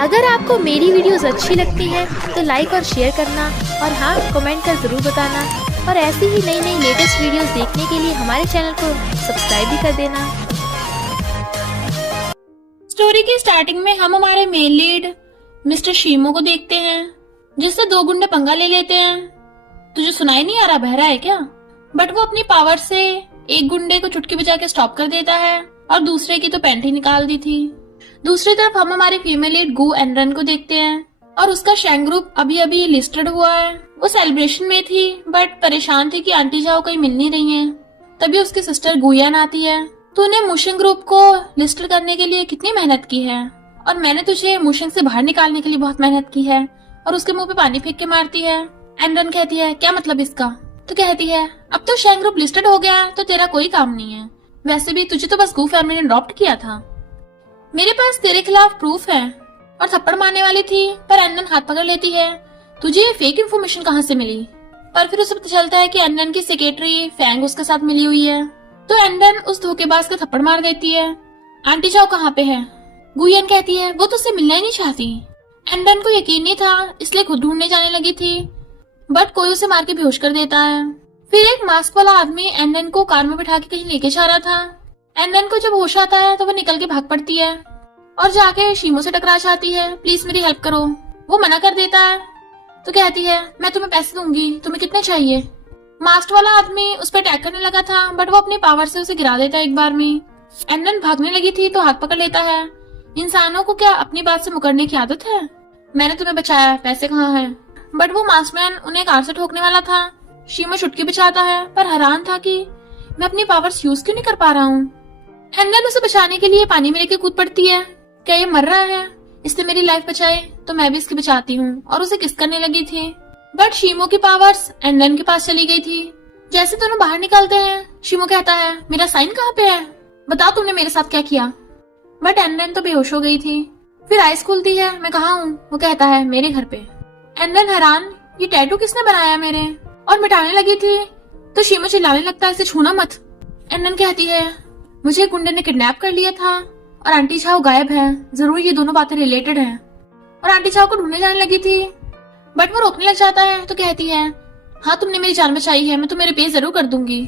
अगर आपको मेरी वीडियोस अच्छी लगती है तो लाइक और शेयर करना, और हाँ, कमेंट कर ज़रूर बताना। और ऐसी ही नई नई लेटेस्ट वीडियोस देखने के लिए हमारे चैनल को सब्सक्राइब भी कर देना। स्टोरी की स्टार्टिंग में हम हमारे मेन लीड मिस्टर शीमो को देखते हैं, जिससे दो गुंडे पंगा ले लेते हैं। तुझे सुनाई नहीं आ रहा, बहरा है क्या? बट वो अपनी पावर से एक गुंडे को चुटकी बजा के स्टॉप कर देता है और दूसरे की तो पैंट ही निकाल दी थी। दूसरी तरफ हम हमारे फीमेल लीड गु एनरन को देखते हैं, और उसका शैंग ग्रुप अभी अभी लिस्टेड हुआ है। वो सेलिब्रेशन में थी बट परेशान थी कि आंटी जाओ कहीं मिल नहीं रही है। तभी उसकी सिस्टर गुयन आती है। तूने मुशिंग ग्रुप को लिस्टेड करने के लिए कितनी मेहनत की है, और मैंने तुझे मुशिंग से बाहर निकालने के लिए बहुत मेहनत की है। और उसके मुंह पे पानी फेंक के मारती है। एनरन कहती है, क्या मतलब इसका? तो कहती है, अब तो शैंग ग्रुप लिस्टेड हो गया तो तेरा कोई काम नहीं है। वैसे भी तुझे तो बस गु फैमिली ने अडॉप्ट किया था। मेरे पास तेरे खिलाफ प्रूफ है। और थप्पड़ मारने वाली थी पर एनरन हाथ पकड़ लेती है। तुझे ये फेक इन्फॉर्मेशन कहाँ से मिली? पर फिर उसे पता चलता है कि एनरन की सेक्रेटरी फैंग उसके साथ मिली हुई है। तो एनरन उस धोखेबाज का थप्पड़ मार देती है। आंटी जाओ कहाँ पे है? गुयन कहती है, वो तुझसे मिलना ही नहीं चाहती। एनरन को यकीन नहीं था, इसलिए खुद ढूंढने जाने लगी थी, बट कोई उसे मार के बेहोश कर देता है। फिर एक मास्क वाला आदमी एनरन को कार में बिठा के कहीं लेके जा रहा था। एनरन को जब होश आता है तो वो निकल के भाग पड़ती है और जाके शीमो से टकरा जाती है। प्लीज मेरी हेल्प करो। वो मना कर देता है। तो कहती है, मैं तुम्हें पैसे दूंगी, तुम्हें कितने चाहिए? मास्क वाला आदमी उस पर अटैक करने लगा था बट वो अपनी पावर से उसे गिरा देता है एक बार में। एनरन भागने लगी थी तो हाथ पकड़ लेता है। इंसानों को क्या अपनी बात से मुकरने की आदत है? मैंने तुम्हें बचाया, पैसे कहाँ हैं? बट वो मास्कमैन उन्हें कार से ठोकने वाला था। शीमो चुटकी बचाता है पर हैरान था कि मैं अपनी पावर्स यूज क्यों नहीं कर पा रहा हूँ। एनरन उसे बचाने के लिए पानी में लेके कूद पड़ती है। क्या ये मर रहा है? इसने मेरी लाइफ बचाई तो मैं भी इसकी बचाती हूँ, और उसे किस करने लगी थी। बट शीमो की पावर्स एनरन के पास चली गई थी। जैसे दोनों बाहर निकलते हैं, शीमो कहता है, मेरा साइन कहाँ पे है? बताओ तुमने मेरे साथ क्या किया? बट एनरन तो बेहोश हो गई थी। फिर आइस खुलती है, मैं कहाँ हूँ? वो कहता है, मेरे घर पे। एनरन हैरान, ये टैटू किसने बनाया मेरे? और मिटाने लगी थी तो शीमो चिल्लाने लगता है, इसे छूना मत। एनरन कहती है, मुझे गुंडे ने किडनैप कर लिया था और आंटी छाओ गायब है, जरूर ये दोनों बातें रिलेटेड हैं। और आंटी छाओ को ढूंढने जाने लगी थी बट वो रोकने लग जाता है। तो कहती है, हाँ तुमने मेरी जान बचाई है, मैं तुम्हें पे जरूर कर दूंगी,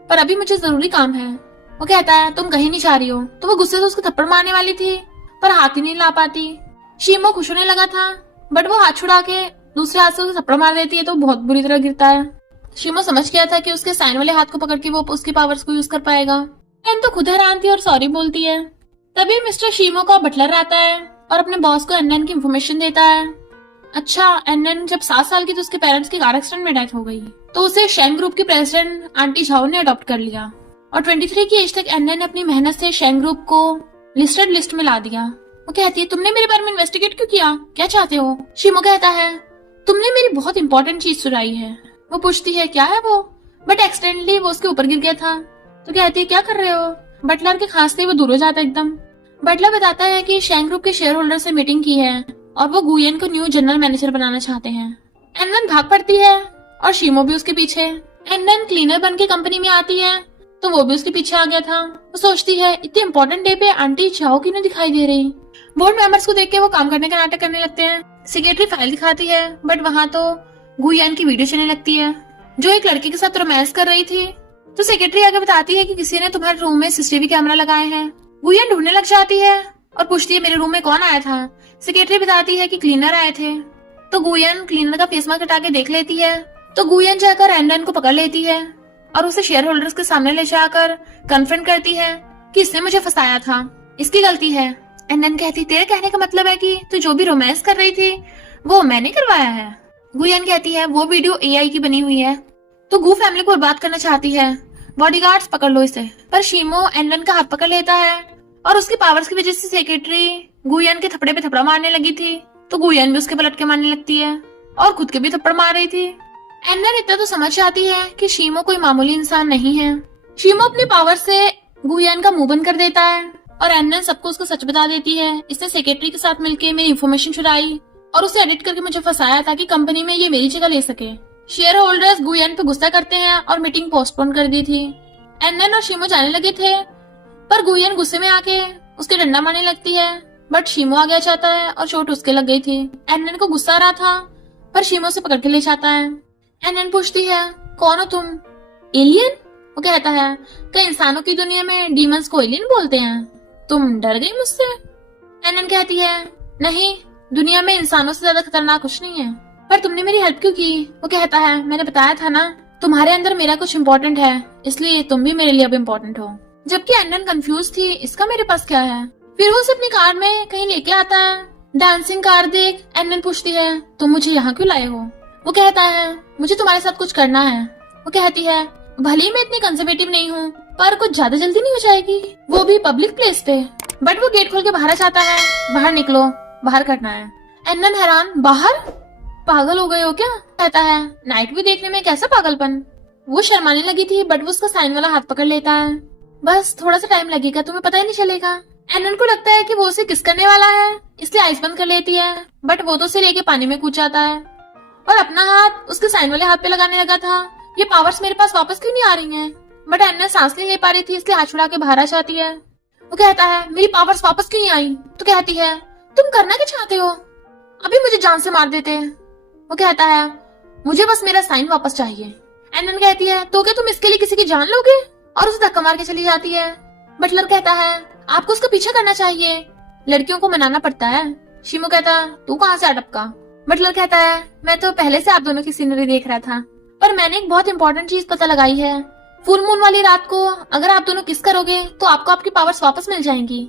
पर अभी मुझे जरूरी काम है। वो कहता है, तुम कहीं नहीं जा रही हो। तो वो गुस्से से उसको थप्पड़ मारने वाली थी पर हाथ ही नहीं ला पाती। शीमो खुश होने लगा था बट वो हाथ छुड़ा के दूसरे हाथ से उसे थप्पड़ मार देती है तो बहुत बुरी तरह गिरता है। शीमो समझ गया था कि उसके साइन वाले हाथ को पकड़ के वो उसकी पावर्स को यूज कर पाएगा। एन तो खुद हैरान थी और सॉरी बोलती है। तभी मिस्टर शीमो का बटलर आता है और अपने बॉस को एनरन की इन्फॉर्मेशन देता है। अच्छा, एनरन जब 7 साल की तो उसके पेरेंट्स की कार एक्सीडेंट में डेथ हो गई, तो उसे शैंग ग्रुप की प्रेसिडेंट आंटी झाओ ने अडॉप्ट कर लिया, और 23 की एज तक एनरन ने अपनी मेहनत से शैंग ग्रुप को लिस्टेड लिस्ट में ला दिया। वो कहती है, तुमने मेरे बारे में इन्वेस्टिगेट क्यों किया? क्या चाहते हो? शीमो कहता है, तुमने मेरी बहुत इंपॉर्टेंट चीज चुराई है। वो पूछती है, क्या है वो? बट एक्सीडेंटली वो उसके ऊपर गिर गया था। तो कहती है, क्या कर रहे हो? बटलर के खांसते वो दूर हो जाता है एकदम। बटलर बताता है कि शैंग ग्रुप के शेयर होल्डर से मीटिंग की है और वो गुयन को न्यू जनरल मैनेजर बनाना चाहते हैं। एनरन भाग पड़ती है और शीमो भी उसके पीछे। एनरन क्लीनर बन के कंपनी में आती है तो वो भी उसके पीछे आ गया था। वो सोचती है, इतने इंपॉर्टेंट डे पे आंटी झाओ की नहीं दिखाई दे रही। बोर्ड मेंबर्स को देख के वो काम करने का नाटक करने लगते हैं। सेक्रेटरी फाइल दिखाती है बट वहाँ तो गुयन की वीडियो चलने लगती है जो एक लड़के के साथ रोमांस कर रही थी। तो सेक्रेटरी आगे बताती है कि किसी ने तुम्हारे रूम में सीसीटीवी कैमरा लगाए हैं। गुयन ढूंढने लग जाती है और पूछती है, मेरे रूम में कौन आया था? सेक्रेटरी बताती है कि क्लीनर आए थे। तो गुयन क्लीनर का फेस मास्क हटा के देख लेती है। तो गुयन जाकर एनरन को पकड़ लेती है और उसे शेयर होल्डर्स के सामने ले जाकर कन्फ्रंट करती है कि इसने मुझे फंसाया था, इसकी गलती है। एनरन कहती, तेरे कहने का मतलब है कि तू जो भी रोमांस कर रही थी वो मैंने करवाया है? गुयन कहती है, वो वीडियो एआई की बनी हुई है। तो गु फैमिली को बर्बाद करना चाहती है, बॉडीगार्ड्स पकड़ लो इसे। पर शीमो एनरन का हाथ पकड़ लेता है और उसकी पावर्स की वजह से सेक्रेटरी गुयन के थप्पड़े पे थप्पड़ मारने लगी थी तो गुयन भी उसके पलट के मारने लगती है और खुद के भी थप्पड़ मार रही थी। एनरन इतना तो समझ जाती है कि शीमो कोई मामूली इंसान नहीं है। शीमो अपनी पावर से गुयन का मुंह बंद कर देता है और एनरन सबको उसको सच बता देती है, इसने सेक्रेटरी के साथ मिलकर मेरी इन्फॉर्मेशन चुराई और उसे एडिट करके मुझे फंसाया ताकि कंपनी में ये मेरी जगह ले सके। शेयर होल्डर्स गुयन पे गुस्सा करते हैं और मीटिंग पोस्टपोन कर दी थी। एनरन और शीमो जाने लगे थे पर गुयन गुस्से में आके उसके डंडा मारने लगती है बट शीमो आ गया चाहता है और चोट उसके लग गई थी। एनन को गुस्सा आ रहा था पर शीमो से पकड़ के ले जाता है। एनन पूछती है, कौन हो तुम? एलियन? वो कहता है, क्या इंसानों की दुनिया में डीमंस को एलियन बोलते हैं? तुम डर गई मुझसे? एनन कहती है, नहीं, दुनिया में इंसानों से ज्यादा खतरनाक कुछ नहीं है। पर तुमने मेरी हेल्प क्यों की? वो कहता है, मैंने बताया था ना, तुम्हारे अंदर मेरा कुछ इम्पोर्टेंट है, इसलिए तुम भी मेरे लिए अब इम्पोर्टेंट हो। जबकि एनन कंफ्यूज थी, इसका मेरे पास क्या है। फिर वो उसे अपनी कार में कहीं लेके आता है। डांसिंग कार देख एनन पूछती है, तुम मुझे यहाँ क्यों लाए हो? वो कहता है, मुझे तुम्हारे साथ कुछ करना है। वो कहती है, भले ही मैं इतनी कंजर्वेटिव नहीं हूँ, पर कुछ ज्यादा जल्दी नहीं हो जाएगी, वो भी पब्लिक प्लेस पे। बट वो गेट खोल के बाहर आ जाता है। बाहर निकलो, बाहर करना है। एनन हैरान, बाहर? पागल हो गए हो क्या? कहता है, नाइट व्यू देखने में कैसा पागलपन। वो शर्माने लगी थी बट वो उसका साइन वाला हाथ पकड़ लेता है। बस थोड़ा सा टाइम लगेगा, तुम्हें पता ही नहीं चलेगा। एनन को लगता है कि वो उसे किस करने वाला है, इसलिए आइस बंद कर लेती है। बट वो तो उसे लेके पानी में कूद जाता है और अपना हाथ उसके साइन वाले हाथ पे लगाने लगा था। ये पावर्स मेरे पास वापस क्यों नहीं आ रही हैं? बट एनन सांस नहीं ले पा रही थी, इसलिए हाथ छुड़ा के बाहर आ जाती है। वो कहता है, मेरी पावर्स वापस क्यों नहीं आई? तो कहती है, तुम करना क्या चाहते हो? अभी मुझे जान से मार देते। वो कहता है, मुझे बस मेरा साइन वापस चाहिए। एनन कहती है, तो क्या तुम इसके लिए किसी की जान लोगे? और उसे धक्का मार के चली जाती है। बटलर कहता है, आपको उसका पीछा करना चाहिए, लड़कियों को मनाना पड़ता है। शीमो कहता, तू कहाँ से अटपका? बटलर कहता है, मैं तो पहले से आप दोनों की सीनरी देख रहा था, पर मैंने एक बहुत इंपॉर्टेंट चीज पता लगाई है। फुल मून वाली रात को अगर आप दोनों किस करोगे तो आपको आपकी पावर्स वापस मिल जाएंगी।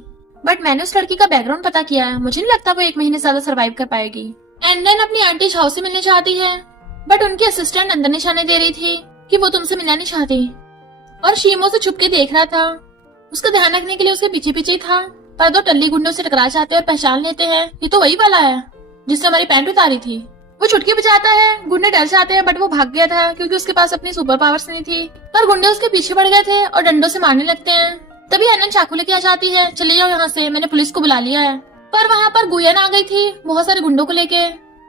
बट मैंने उस लड़की का बैकग्राउंड पता किया है, मुझे नहीं लगता वो 1 महीने ज्यादा सर्वाइव कर पाएगी। एंडन अपनी आंटी झाओ से मिलने चाहती है, बट उनकी असिस्टेंट अंदर निशाने दे रही थी कि वो तुमसे मिलना नहीं चाहती। और शीमो से छुप के देख रहा था। उसका ध्यान रखने के लिए उसके पीछे पीछे था, पर 2 टल्ली गुंडों से टकरा जाते और पहचान लेते हैं, ये तो वही वाला है जिसने हमारी पैंट उतारी थी। वो चुटकी बजाता है, गुंडे डर जाते हैं, बट वो भाग गया था क्योंकि उसके पास अपनी सुपर पावर्स नहीं थी। पर गुंडे उसके पीछे पड़ गए थे और डंडों से मारने लगते हैं। तभी एनन चाकू लेके आ जाती है, चले जाओ यहाँ से, मैंने पुलिस को बुला लिया है। पर वहाँ पर गुयन आ गई थी बहुत सारे गुंडों को लेके,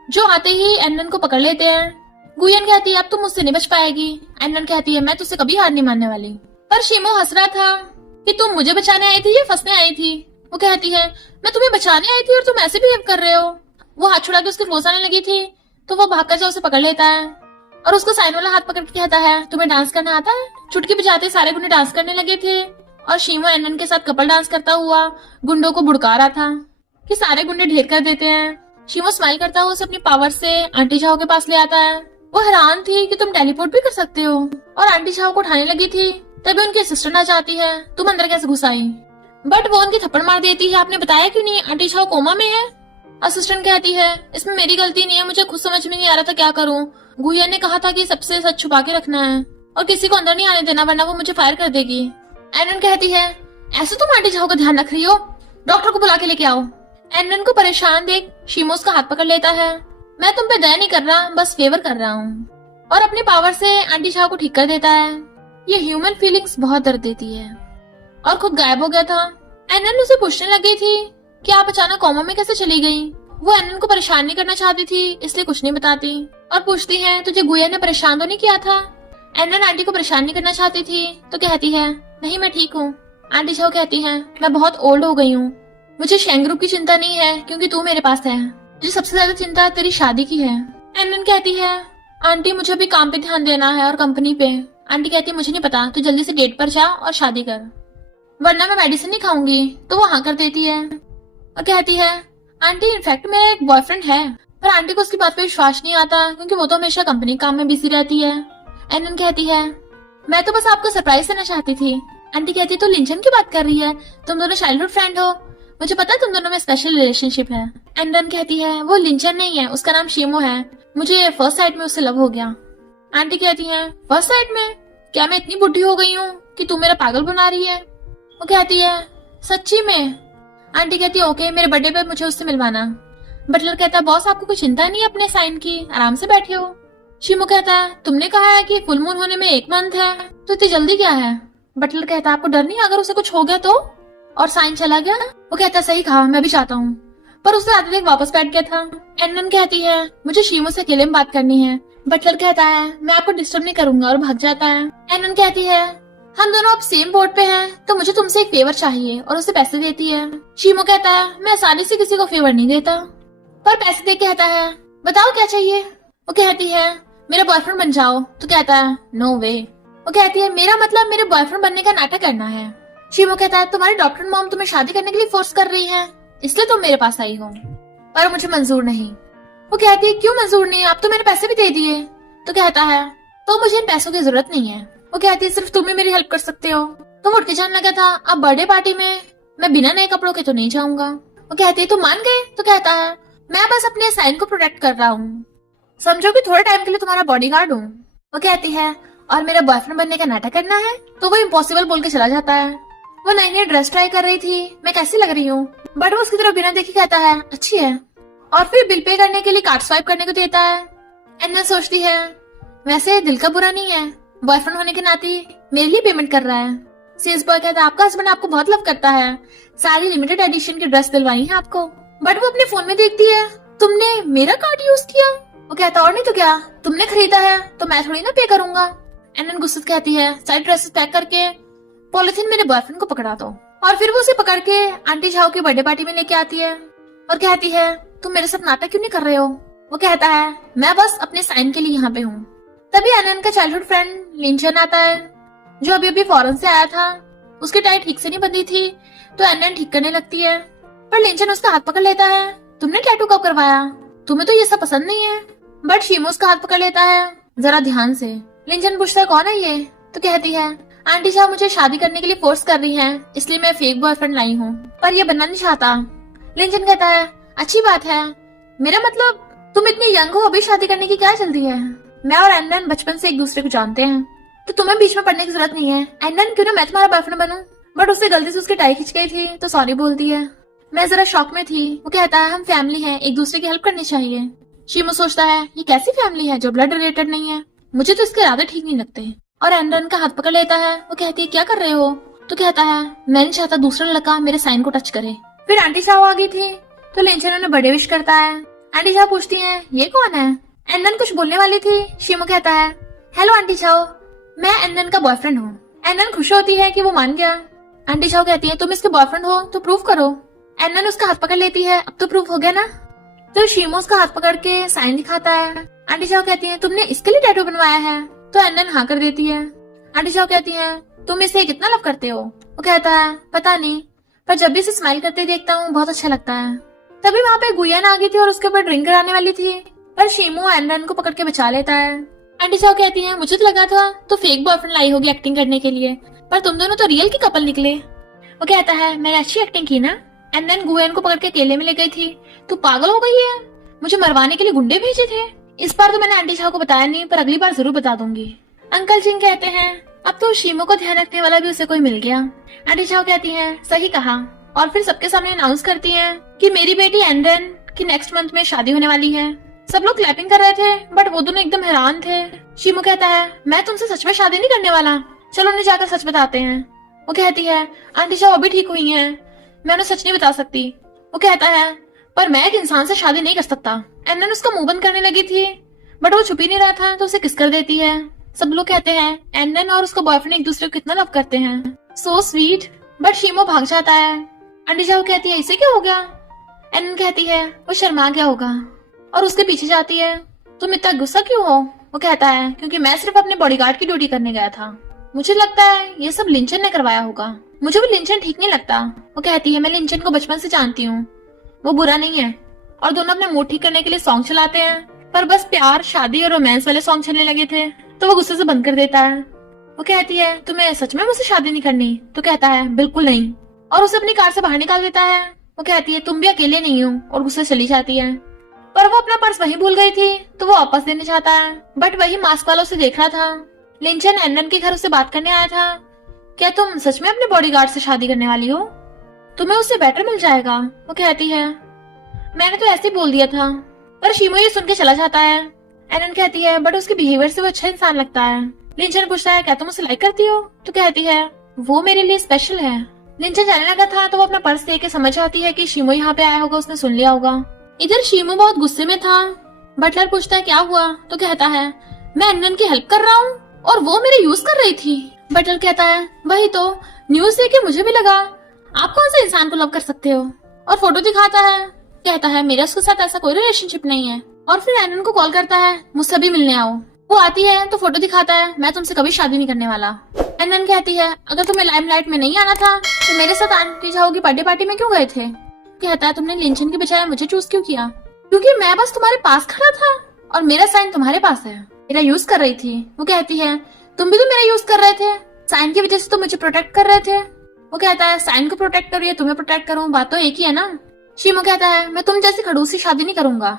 जो आते ही एनन को पकड़ लेते हैं। गुयन कहती है, अब तुम मुझसे नहीं बच पाएगी। एनन कहती है, मैं तुझसे कभी हार नहीं मानने वाली। पर शीमो हंस रहा था कि तुम मुझे बचाने आई थी या फंसने आई थी। वो कहती है, मैं तुम्हें बचाने आई थी और तुम ऐसे बिहेव कर रहे हो। वो हाथ छुड़ा के उसके क्लोज आने लगी थी, तो वो भागकर जा उसे पकड़ लेता है और उसको साइन वाला हाथ पकड़ के कहता है, तुम्हें डांस करना आता है? चुटकी बजाते सारे गुंडे डांस करने लगे थे और शीमो एनन के साथ कपल डांस करता हुआ गुंडों को भुड़का रहा था कि सारे गुंडे ढेर कर देते हैं। शीमो स्माइल करता हुआ उसे अपनी पावर से आंटी झाओ के पास ले आता है। वो हैरान थी कि तुम टेलीपोर्ट भी कर सकते हो, और आंटी झाओ को उठाने लगी थी तभी उनकी असिस्टेंट आ जाती है, तुम अंदर कैसे घुस आई? बट वो उनकी थप्पड़ मार देती है, आपने बताया क्यों नहीं? आंटी झाओ कोमा में है। असिस्टेंट कहती है, इसमें मेरी गलती नहीं है, मुझे खुद समझ में नहीं आ रहा था क्या करूं। गुया ने कहा था कि सबसे सच छुपा के रखना है और किसी को अंदर नहीं आने देना, वरना वो मुझे फायर कर देगी। एनन कहती है, ऐसे तुम आंटी झाओ का ध्यान रख रही हो, डॉक्टर को बुला के लेके आओ। एनन को परेशान देख शीमो उसका हाथ पकड़ लेता है, मैं तुम पे दया नहीं कर रहा, बस फेवर कर रहा हूँ, और अपनी पावर से आंटी झाओ को ठीक कर देता है। ये ह्यूमन फीलिंग्स बहुत दर्द देती है। और खुद गायब हो गया था। एनन उसे पूछने लगी थी कि आप अचानक कोमा में कैसे चली गई। वो एनन को परेशान नहीं करना चाहती थी, इसलिए कुछ नहीं बताती और पूछती है, तुझे गुया ने परेशान तो नहीं किया था? एनन आंटी को परेशान नहीं करना चाहती थी तो कहती है, नहीं मैं ठीक हूँ। आंटी झाओ कहती है, मैं बहुत ओल्ड हो गई हूँ, मुझे शेंगरूप की चिंता नहीं है क्योंकि तू मेरे पास है, मुझे सबसे ज्यादा चिंता तेरी शादी की है। एनन कहती है, आंटी मुझे भी काम पे ध्यान देना है और कंपनी पे। आंटी कहती है, मुझे नहीं पता, तू जल्दी से डेट पर जा और शादी कर, वरना मैं मेडिसिन नहीं खाऊंगी। तो वो हाँ कर देती है और कहती है, आंटी इनफैक्ट मेरा एक बॉयफ्रेंड है। पर आंटी को उसकी बात पे विश्वास नहीं आता क्योंकि वो तो हमेशा कंपनी काम में बिजी रहती है। एनन कहती है, मैं तो बस आपको सरप्राइज देना चाहती थी। आंटी कहती है, तो लिंचन की बात कर रही है, तुम दोनों चाइल्डहुड फ्रेंड हो, मुझे पता है तुम दोनों में स्पेशल रिलेशनशिप है। एनन कहती है, वो लिंचन नहीं है, उसका नाम शीमो है, मुझे फर्स्ट साइट में उससे लव हो गया। आंटी कहती है, फर्स्ट साइट में? क्या मैं इतनी बुढ़ी हो गई हूँ कि तू मेरा पागल बना रही है? वो कहती है, सच्ची में? आंटी कहती है, ओके, मेरे बर्थडे पे मुझे उससे मिलवाना। बटलर कहता है, बॉस आपको कोई चिंता नहीं है अपने साइन की, आराम से बैठे हो। शीमो कहता है, तुमने कहा है कि फुल मून होने में 1 मंथ है, तो इतनी जल्दी क्या है? बटलर कहता है, आपको डर नहीं अगर उसे कुछ हो गया तो? और साइन चला गया? वो कहता है, सही कहा, मैं भी चाहता हूँ, पर उससे आते देख वापस बैठ गया था। एनन कहती है, मुझे शीमो से अकेले में बात करनी है। बटलर कहता है, मैं आपको डिस्टर्ब नहीं करूंगा और भाग जाता है। एनन कहती है, हम दोनों अब सेम बोर्ड पे हैं, तो मुझे तुमसे एक फेवर चाहिए, और उसे पैसे देती है। शीमो कहता है मैं आसानी से किसी को फेवर नहीं देता, पर पैसे दे के कहता है बताओ क्या चाहिए। वो कहती है मेरा बॉयफ्रेंड बन जाओ। तो कहता है नो वे। वो कहती है मेरा मतलब मेरे बॉयफ्रेंड बनने का नाटक करना है। शीमो कहता है तुम्हारी डॉक्टर मॉम तुम्हें शादी करने के लिए फोर्स कर रही है, इसलिए तुम मेरे पास आई हो, पर मुझे मंजूर नहीं। वो कहती है क्यों मंजूर नहीं, आप तो मैंने पैसे भी दे दिए। तो कहता है तो मुझे इन पैसों की जरूरत नहीं है। वो कहती है सिर्फ तुम ही मेरी हेल्प कर सकते हो। तो उठ के जाने लगा था। अब बर्थडे पार्टी में मैं बिना नए कपड़ों के तो नहीं जाऊंगा। वो कहती है तुम मान गए। तो कहता है मैं बस अपने साइन को प्रोटेक्ट कर रहा हूँ, समझो कि थोड़े टाइम के लिए तुम्हारा बॉडीगार्ड हूँ। वो कहती है और मेरा बॉयफ्रेंड बनने का नाटक करना है। तो वो इम्पॉसिबल बोल के चला जाता है। वो नई नई ड्रेस ट्राई कर रही थी, मैं कैसी लग रही हूँ, बट वो उसकी तरफ बिना देखे कहता है अच्छी है, और फिर बिल पे करने के लिए कार्ड स्वाइप करने को देता है। एंडन सोचती है वैसे दिल का बुरा नहीं है, बॉयफ्रेंड होने के नाते मेरे लिए पेमेंट कर रहा है। सेल्स बॉय कहता है आपका हस्बैंड आपको बहुत लव करता है, सारी लिमिटेड एडिशन की ड्रेस दिलवाई है आपको। बट वो अपने फोन में देखती है तुमने मेरा कार्ड यूज किया। वो कहता और नहीं तो क्या, तुमने खरीदा है तो मैं थोड़ी ना पे करूंगा। एंडन गुस्से से कहती है सारी ड्रेसेस पैक करके पॉलिथीन मेरे बॉयफ्रेंड को पकड़ा दो। और फिर वो उसे पकड़ के आंटी झाओ की बर्थडे पार्टी में लेके आती है और कहती है तुम मेरे साथ नाटक क्यों नहीं कर रहे हो। वो कहता है मैं बस अपने साइन के लिए यहाँ पे हूँ। तभी एनन का चाइल्डहुड फ्रेंड लिंचन आता है, जो अभी अभी फॉरेन से आया था। उसकी टाई ठीक से नहीं बंधी थी, तो एनन ठीक करने लगती है, पर लिंचन उसका हाथ पकड़ लेता है। तुमने टैटू कब करवाया, तुम्हें तो ये सब पसंद नहीं है। बट शीमो उसका हाथ पकड़ लेता है जरा ध्यान से। लिंचन पूछता है कौन है ये। तो कहती है आंटी शाह मुझे शादी करने के लिए फोर्स कर रही है, इसलिए मैं फेक बॉयफ्रेंड लाई हूँ, पर ये बनना नहीं चाहता। लिंचन कहता है अच्छी बात है, मेरा मतलब तुम इतनी यंग हो, अभी शादी करने की क्या जल्दी है। मैं और एंडन बचपन से एक दूसरे को जानते हैं, तो तुम्हें बीच में पड़ने की जरूरत नहीं है। एंडन क्यों ना मैं तुम्हारा बॉयफ्रेंड बनूं। बट उससे गलती से उसकी टाई खिंच गई थी, तो सॉरी बोलती है। मैं जरा शॉक में थी। वो कहता है हम फैमिली हैं, एक दूसरे की हेल्प करनी चाहिए। शीमो सोचता है ये कैसी फैमिली है जो ब्लड रिलेटेड नहीं है, मुझे तो इसके इरादे ठीक नहीं लगते। और एंडन का हाथ पकड़ लेता है। वो कहती है क्या कर रहे हो। तो कहता है मैं नहीं चाहता दूसरा लड़का मेरे साइन को टच करे। फिर आंटी शाह आ गई थी, तो लिंचन उन्हें बर्थडे विश करता है। आंटी शाह पूछती है ये कौन है। एंडन कुछ बोलने वाली थी। शीमो कहता है हेलो आंटी शाह, मैं एंडन का बॉयफ्रेंड हूँ। एंडन खुश होती है कि वो मान गया। आंटी शाह कहती है तुम इसके बॉयफ्रेंड हो तो प्रूव करो। एंडन उसका हाथ पकड़ लेती है, अब तो प्रूफ हो गया ना। तो शीमो उसका हाथ पकड़ के साइन दिखाता है। आंटी शाह कहती है तुमने इसके लिए टैटू बनवाया है। तो एंडन हाँ कर देती है। आंटी शाह कहती है तुम इसे कितना लव करते हो। वो कहता है पता नहीं, पर जब भी इसे स्माइल करते देखता हूँ बहुत अच्छा लगता है। तभी वहाँ पे गुयन आ गई थी और उसके ऊपर ड्रिंक कराने वाली थी, पर शीमो एंडन को पकड़ के बचा लेता है। आंटी शाह कहती है मुझे तो लगा था तो फेक बॉयफ्रेंड लाई होगी एक्टिंग करने के लिए, पर तुम दोनों तो रियल की कपल निकले। वो कहता है मैंने अच्छी एक्टिंग की ना। एंडन गुयन को पकड़ के केले में ले गई थी। तू पागल हो गई है, मुझे मरवाने के लिए गुंडे भेजे थे। इस बार तो मैंने आंटी शाह को बताया नहीं, पर अगली बार जरूर बता दूंगी। अंकल जिंग कहते हैं अब तो शीमो को ध्यान रखने वाला भी उसे कोई मिल गया। आंटी शाह कहती है सही कहा, और फिर सबके सामने अनाउंस करती है कि मेरी बेटी एंडन की नेक्स्ट मंथ में शादी होने वाली है। सब लोग क्लैपिंग कर रहे थे, बट वो दोनों एकदम हैरान थे। शीमो कहता है मैं तुमसे सच में शादी नहीं करने वाला, चलो उन्हें जाकर सच बताते हैं। वो कहती है आंटी शाह अभी ठीक हुई है, मैं उन्हें सच नहीं बता सकती। वो कहता है पर मैं एक इंसान से शादी नहीं कर सकता। एंडन उसका मुंह बंद करने लगी थी, बट वो छुप ही नहीं रहा था, तो उसे किस कर देती है। सब लोग कहते हैं एंडन और उसका बॉयफ्रेंड एक दूसरे को कितना लव करते हैं, सो स्वीट। बट शीमो भाग जाता है। आंटी शाह कहती है इसे क्या हो गया। एंडन कहती है वो शर्मा गया होगा, और उसके पीछे जाती है। तुम इतना गुस्सा क्यों हो। वो कहता है क्योंकि मैं सिर्फ अपने बॉडीगार्ड की ड्यूटी करने गया था, मुझे लगता है ये सब लिंचन ने करवाया होगा, मुझे वो लिंचन ठीक नहीं लगता। वो कहती है मैं लिंचन को बचपन से जानती हूँ, वो बुरा नहीं है। और दोनों अपना मूड ठीक करने के लिए सॉन्ग चलाते हैं, पर बस प्यार शादी और रोमांस वाले सॉन्ग चलने लगे थे, तो वो गुस्से से बंद कर देता है। वो कहती है तुम्हें सच में मुझसे शादी नहीं करनी। तो कहता है बिल्कुल नहीं, और उसे अपनी कार से बाहर निकाल देता है। वो कहती है तुम भी अकेले नहीं हो, और गुस्से चली जाती है। पर वो अपना पर्स वहीं भूल गई थी, तो वो वापस देने चाहता है, बट वही मास्क वाला उसे देख रहा था। लिंचन एंडन के घर उससे बात करने आया था। क्या तुम सच में अपने बॉडीगार्ड से शादी करने वाली हो, तुम्हें उससे बेटर मिल जाएगा। वो कहती है मैंने तो ऐसे ही बोल दिया था, पर शीमो ये सुन के चला जाता है। एंडन कहती है बट उसके बिहेवियर से वो अच्छा इंसान लगता है। लिंचन पूछता है क्या तुम उसे लाइक करती हो। तो कहती है वो मेरे लिए स्पेशल है। लिंचन जाने लगा था, तो वो अपना पर्स देख के समझ आती है कि शीमो यहाँ पे आया होगा, उसने सुन लिया होगा। इधर शीमो बहुत गुस्से में था। बटलर पूछता है क्या हुआ। तो कहता है मैं एंडन की हेल्प कर रहा हूँ, और वो मेरे यूज कर रही थी। बटलर कहता है वही तो, न्यूज देख के मुझे भी लगा आप कौन से इंसान को लव कर सकते हो, और फोटो दिखाता है। कहता है मेरा उसके साथ ऐसा कोई रिलेशनशिप नहीं है, और फिर एनन को कॉल करता है मुझसे भी मिलने आओ। वो आती है तो फोटो दिखाता है मैं तुमसे कभी शादी नहीं करने वाला। एनन कहती है अगर तुम्हें लाइमलाइट में नहीं आना था तो मेरे साथ आंटी झाओ की बर्थडे पार्टी में क्यों गए थे। कहता है तुमने लिंचन के बजाय मुझे चूज क्यों किया, क्योंकि मैं बस तुम्हारे पास खड़ा था और मेरा साइन तुम्हारे पास है, मेरा यूज कर रही थी। वो कहती है तुम भी तो मेरा यूज कर रहे थे, साइन की वजह से तो मुझे प्रोटेक्ट कर रहे थे। वो कहता है साइन को प्रोटेक्ट करो या तुम्हें प्रोटेक्ट करूं, बात तो एक ही है ना। शीमो कहता है मैं तुम जैसी खड़ूस से शादी नहीं करूंगा,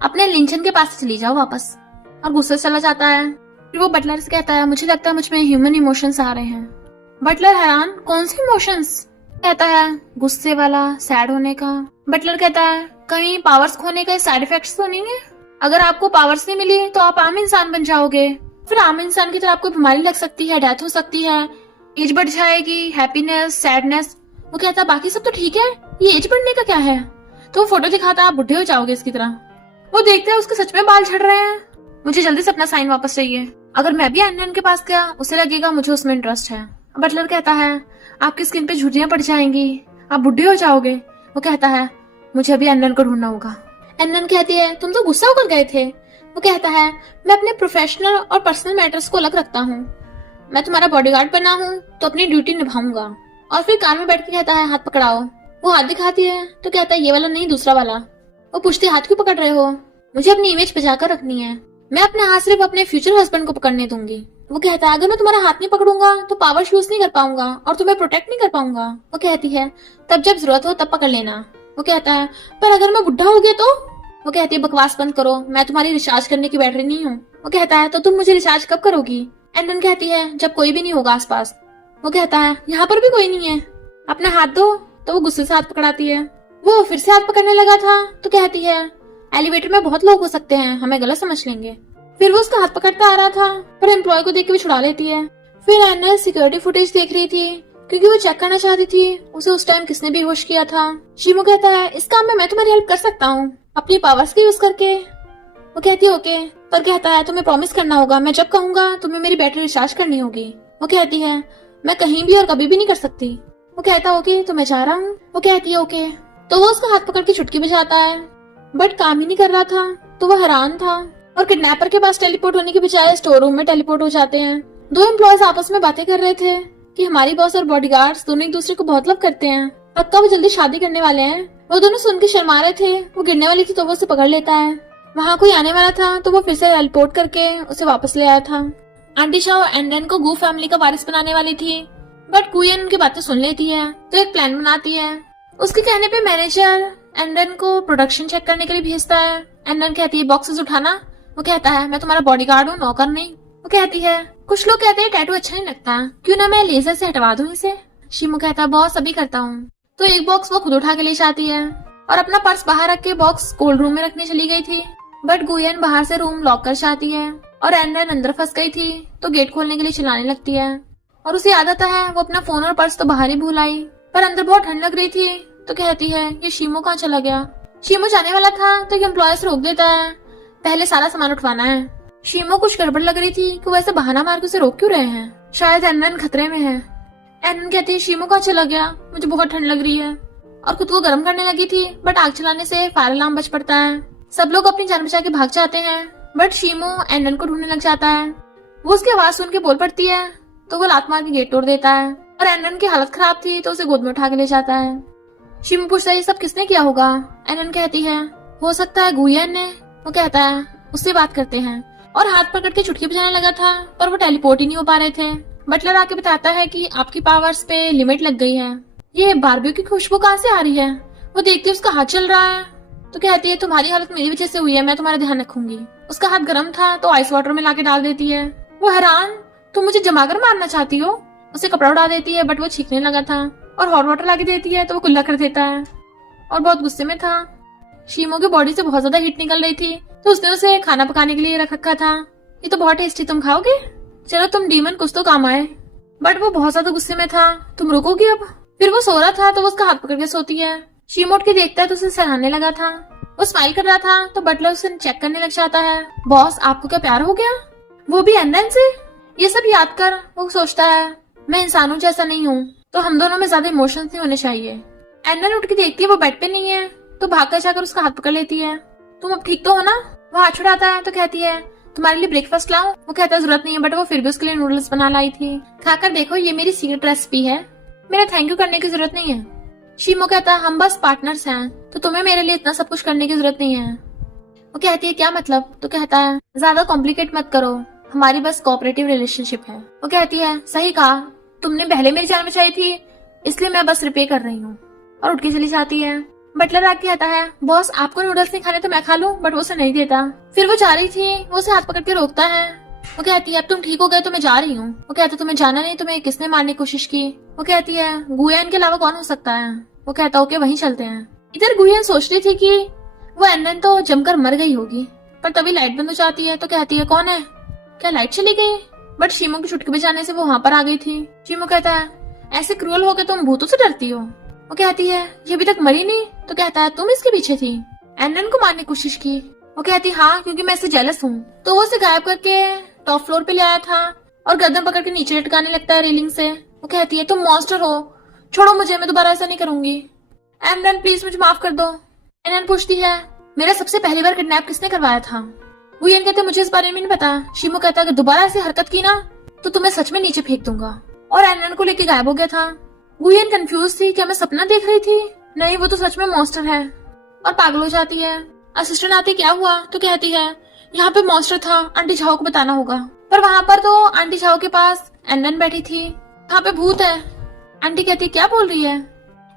अपने लिंचन के पास चली जाओ वापस, और गुस्से से चला जाता है। फिर वो बटलर से कहता है मुझे लगता है मुझ में ह्यूमन इमोशंस आ रहे हैं। बटलर हैरान कौन से इमोशंस। कहता है गुस्से वाला, सैड होने का। बटलर कहता है कहीं पावर्स खोने का साइड इफेक्ट्स तो नहीं है, अगर आपको पावर्स नहीं मिली तो आप आम इंसान बन जाओगे, फिर आम इंसान की तरह आपको बीमारी लग सकती है, डेथ हो सकती है, एज बढ़ जाएगी, हैप्पीनेस, सैडनेस। वो कहता बाकी सब तो ठीक है, ये एज बढ़ने का क्या है। तो वो फोटो दिखाता आप बुढ़े हो जाओगे इसकी तरह। वो देखते हैं उसके सच में बाल झड़ रहे हैं। मुझे जल्दी से अपना साइन वापस चाहिए, अगर मैं भी एनन के पास गया उसे लगेगा मुझे उसमें इंटरेस्ट है। बटलर कहता है आपकी स्किन पे झुर्रियां पड़ जाएंगी, आप बुढ़े हो जाओगे। वो कहता है मुझे अभी एनन को ढूंढना होगा। एनन कहती है तुम तो गुस्सा होकर गए थे। वो कहता है मैं अपने प्रोफेशनल और पर्सनल मैटर्स को अलग रखता हूँ, मैं तुम्हारा बॉडीगार्ड बना हूँ तो अपनी ड्यूटी निभाऊंगा। और फिर कान में बैठ के कहता है हाथ पकड़ाओ। वो हाथ दिखाती है तो कहता है ये वाला नहीं दूसरा वाला। वो पूछती हाथ क्यों पकड़ रहे हो, मुझे अपनी इमेज बचा कर रखनी है, मैं अपने हाथ सिर्फ अपने फ्यूचर हस्बैंड को पकड़ने दूंगी। वो कहता है अगर मैं तुम्हारा हाथ नहीं पकड़ूंगा तो पावर यूज नहीं कर पाऊंगा और तुम्हें प्रोटेक्ट नहीं कर पाऊंगा। वो कहती है तब जब जरूरत हो तब पकड़ लेना। वो कहता है पर अगर मैं बुढ़ा हो गया तो। वो कहती है बकवास बंद करो, मैं तुम्हारी रिचार्ज करने की बैटरी नहीं हूँ। वो कहता है तो तुम मुझे रिचार्ज कब करोगी। एंडन कहती है जब कोई भी नहीं होगा आसपास। वो कहता है यहाँ पर भी कोई नहीं है, अपना हाथ दो। तो वो गुस्से से हाथ पकड़ाती है। वो फिर से हाथ पकड़ने लगा था तो कहती है एलिवेटर में बहुत लोग हो सकते हैं, हमें गलत समझ लेंगे। फिर वो उसका हाथ पकड़ता आ रहा था पर एम्प्लॉय को देख के भी छुड़ा लेती है। फिर एंडन सिक्योरिटी फुटेज देख रही थी क्योंकि वो चेक करना चाहती थी उसे उस टाइम किसने बेहोश किया था। शीमो कहता है इस काम में मैं तुम्हारी हेल्प कर सकता हूँ अपनी पावर्स का यूज करके। वो कहती है ओके, पर कहता है तुम्हें प्रॉमिस करना होगा, मैं जब कहूंगा तुम्हें मेरी बैटरी रिचार्ज करनी होगी। वो कहती है मैं कहीं भी और कभी भी नहीं कर सकती। वो कहता ओके तो मैं जा रहा हूँ। वो कहती है ओके। तो वो उसका हाथ पकड़ के चुटकी बजाता है बट काम ही नहीं कर रहा था। तो वो हैरान था और किडनैपर के पास टेलीपोर्ट होने के बजाय स्टोर रूम में टेलीपोर्ट हो जाते हैं। दो एम्प्लॉयज आपस में बातें कर रहे थे कि हमारी बॉस और बॉडीगार्ड्स दोनों एक दूसरे को बहुत लव करते हैं, पक्का वो जल्दी शादी करने वाले हैं। वो दोनों सुन के शर्मा रहे थे। वो गिरने वाली थी तो वो उसे पकड़ लेता है। वहाँ कोई आने वाला था तो वो फिर से टेलीपोर्ट करके उसे वापस ले आया था। आंटी शाओ एंडन को गू फैमिली का वारिस बनाने वाली थी बट गुयन उनकी बातें सुन लेती है तो एक प्लान बनाती है। उसके कहने पे मैनेजर एंडन को प्रोडक्शन चेक करने के लिए भेजता है। एंडन कहती है बॉक्सेस उठाना। वो कहता है मैं तुम्हारा बॉडीगार्ड हूँ, नौकर नहीं। वो कहती है कुछ लोग कहते हैं टैटू अच्छा नहीं लगता, क्यों ना मैं लेजर से हटवा दूं इसे। शिमो कहता है बहुत सभी करता हूँ। तो एक बॉक्स वो खुद उठा के ले जाती है और अपना पर्स बाहर रख के बॉक्स कोल्ड रूम में रखने चली गई थी बट गुयन बाहर से रूम लॉक कर जाती है और एंडन अंदर फंस गई थी तो गेट खोलने के लिए चिल्लाने लगती है और उसे याद आता है वो अपना फोन और पर्स तो बाहर ही भूल आई, पर अंदर बहुत ठंड लग रही थी तो कहती है ये शीमो कहाँ चला गया। शीमो जाने वाला था तो एक एम्प्लॉय रोक देता है, पहले सारा सामान उठवाना है। शीमो कुछ गड़बड़ लग रही थी कि वो ऐसे बहाना मार के उसे रोक क्यों रहे हैं, शायद एंडन खतरे में है। एंडन कहती है शीमो कहाँ चला गया, मुझे बहुत ठंड लग रही है, और खुद को गर्म करने लगी थी बट आग चलाने से फायर अलार्म बज पड़ता है। सब लोग अपनी जान बचा के भाग जाते हैं बट शीमो एंडन को ढूंढने लग जाता है। वो उसकी आवाज सुन के बोल पड़ती है तो वो लात मार के गेट तोड़ देता है और एंडन की हालत खराब थी तो उसे गोद में उठा के ले जाता है। शीमो पूछता है ये सब किसने किया होगा। एंडन कहती है हो सकता है गुयन ने। वो कहता है उससे बात करते हैं और हाथ पकड़ के चुटकी बजाने लगा था पर वो टेलीपोर्ट ही नहीं हो पा रहे थे। बटलर आके बताता है कि आपकी पावर्स पे लिमिट लग गई है। ये बारबी की खुशबू कहाँ से आ रही है। वो देखती है उसका हाथ चल रहा है तो कहती है तुम्हारी हालत मेरी वजह से हुई है, मैं तुम्हारा ध्यान रखूंगी। उसका हाथ गर्म था तो आइस वाटर में लाके डाल देती है। वो हैरान तुम मुझे जमाकर मारना चाहती हो। उसे कपड़ा उड़ा देती है बट वो छींकने लगा था और हॉट वाटर लाके देती है तो वो कुल्ला कर देता है और बहुत गुस्से में था। शीमो की बॉडी से बहुत ज्यादा हीट निकल रही थी तो उसने उसे खाना पकाने के लिए रख रखा था। ये तो बहुत टेस्टी, तुम खाओगे? चलो तुम डीमन कुछ तो काम आए। बट वो बहुत ज्यादा गुस्से में था, तुम रुकोगी अब? फिर वो सो रहा था तो वो उसका हाथ पकड़ के सोती है। शीमो उठ के देखता है तो उसे सराहने लगा था। वो स्माइल कर रहा था तो बटलर उसे चेक करने लग जाता है। बॉस आपको क्या प्यार हो गया, वो भी एंडन से? ये सब याद कर वो सोचता है मैं इंसानों जैसा नहीं हूँ, तो हम दोनों में ज्यादा इमोशंस नहीं होने चाहिए। एंडन उठ के देखती है वो बेड पे नहीं है, तो भागकर जाकर उसका हाथ पकड़ लेती है। तुम अब ठीक तो हो ना? वो हाथ छुड़ाता है तो कहती है तुम्हारे लिए ब्रेकफास्ट लाऊं? वो कहता है जरूरत नहीं है, बट वो फिर भी उसके लिए नूडल्स बना लाई थी। खाकर देखो, ये मेरी सीक्रेट रेसिपी है, मेरा थैंक यू करने की जरूरत नहीं है। शीमो कहता है हम बस पार्टनर्स हैं, तो तुम्हें मेरे लिए इतना सब कुछ करने की जरूरत नहीं है। वो कहती है क्या मतलब? तो कहता है ज्यादा कॉम्प्लिकेट मत करो, हमारी बस कोऑपरेटिव रिलेशनशिप है। वो कहती है सही कहा, तुमने पहले मेरी जान बचाई थी, इसलिए मैं बस रिपे कर रही हूँ, और उठ के चली जाती है। बटलर आके आता है, बॉस आपको नूडल्स नहीं खाने तो मैं खा लूं, बट वो उसे नहीं देता। फिर वो जा रही थी, वो उसे हाथ पकड़ के रोकता है। वो कहती है अब तुम ठीक हो गए तो मैं जा रही हूँ। वो कहता है तुम्हें जाना नहीं, तुम्हें किसने मारने की कोशिश की? वो कहती है गुयन के अलावा कौन हो सकता है। वो कहता ओके वहीं चलते हैं। इधर गुयन सोच रही थी कि वो एनन तो जमकर मर गई होगी, पर तभी लाइट बंद हो जाती है। तो कहती है कौन है? क्या लाइट चली गई? बट शीमो की चुटकी बजाने से वो वहाँ पर आ गई थी। शीमो कहता है ऐसे क्रूअल होकर तुम भूतों से डरती हो? वो कहती है ये अभी तक मरी नहीं। तो कहता है तुम इसके पीछे थी, एनन को मारने की कोशिश की? वो कहती हाँ क्योंकि मैं इससे जेलस हूँ। तो वो उसे गायब करके टॉप फ्लोर पे ले आया था और गर्दन पकड़ के नीचे लटकाने लगता है रेलिंग से। वो कहती है तुम मॉन्स्टर हो, छोड़ो मुझे, मैं दोबारा ऐसा नहीं करूंगी। एनन प्लीज मुझे माफ कर दो। एनन पूछती है मेरा सबसे पहली बार किडनैप किसने करवाया था? गुयन कहते मुझे इस बारे में नहीं पता। शीमो कहता अगर दोबारा ऐसी हरकत की ना तो तुम्हें सच में नीचे फेंक दूंगा, और एनन को लेके गायब हो गया था। गुयन कंफ्यूज थी, क्या मैं सपना देख रही थी? नहीं, वो तो सच में मॉन्स्टर है, और पागल हो जाती है। असिस्टेंट आती क्या हुआ? तो कहती है यहाँ पे मॉन्स्टर था, आंटी झाओ को बताना होगा। पर वहाँ पर तो आंटी झाओ के पास एनन बैठी थी। यहाँ पे भूत है। आंटी कहती क्या बोल रही है?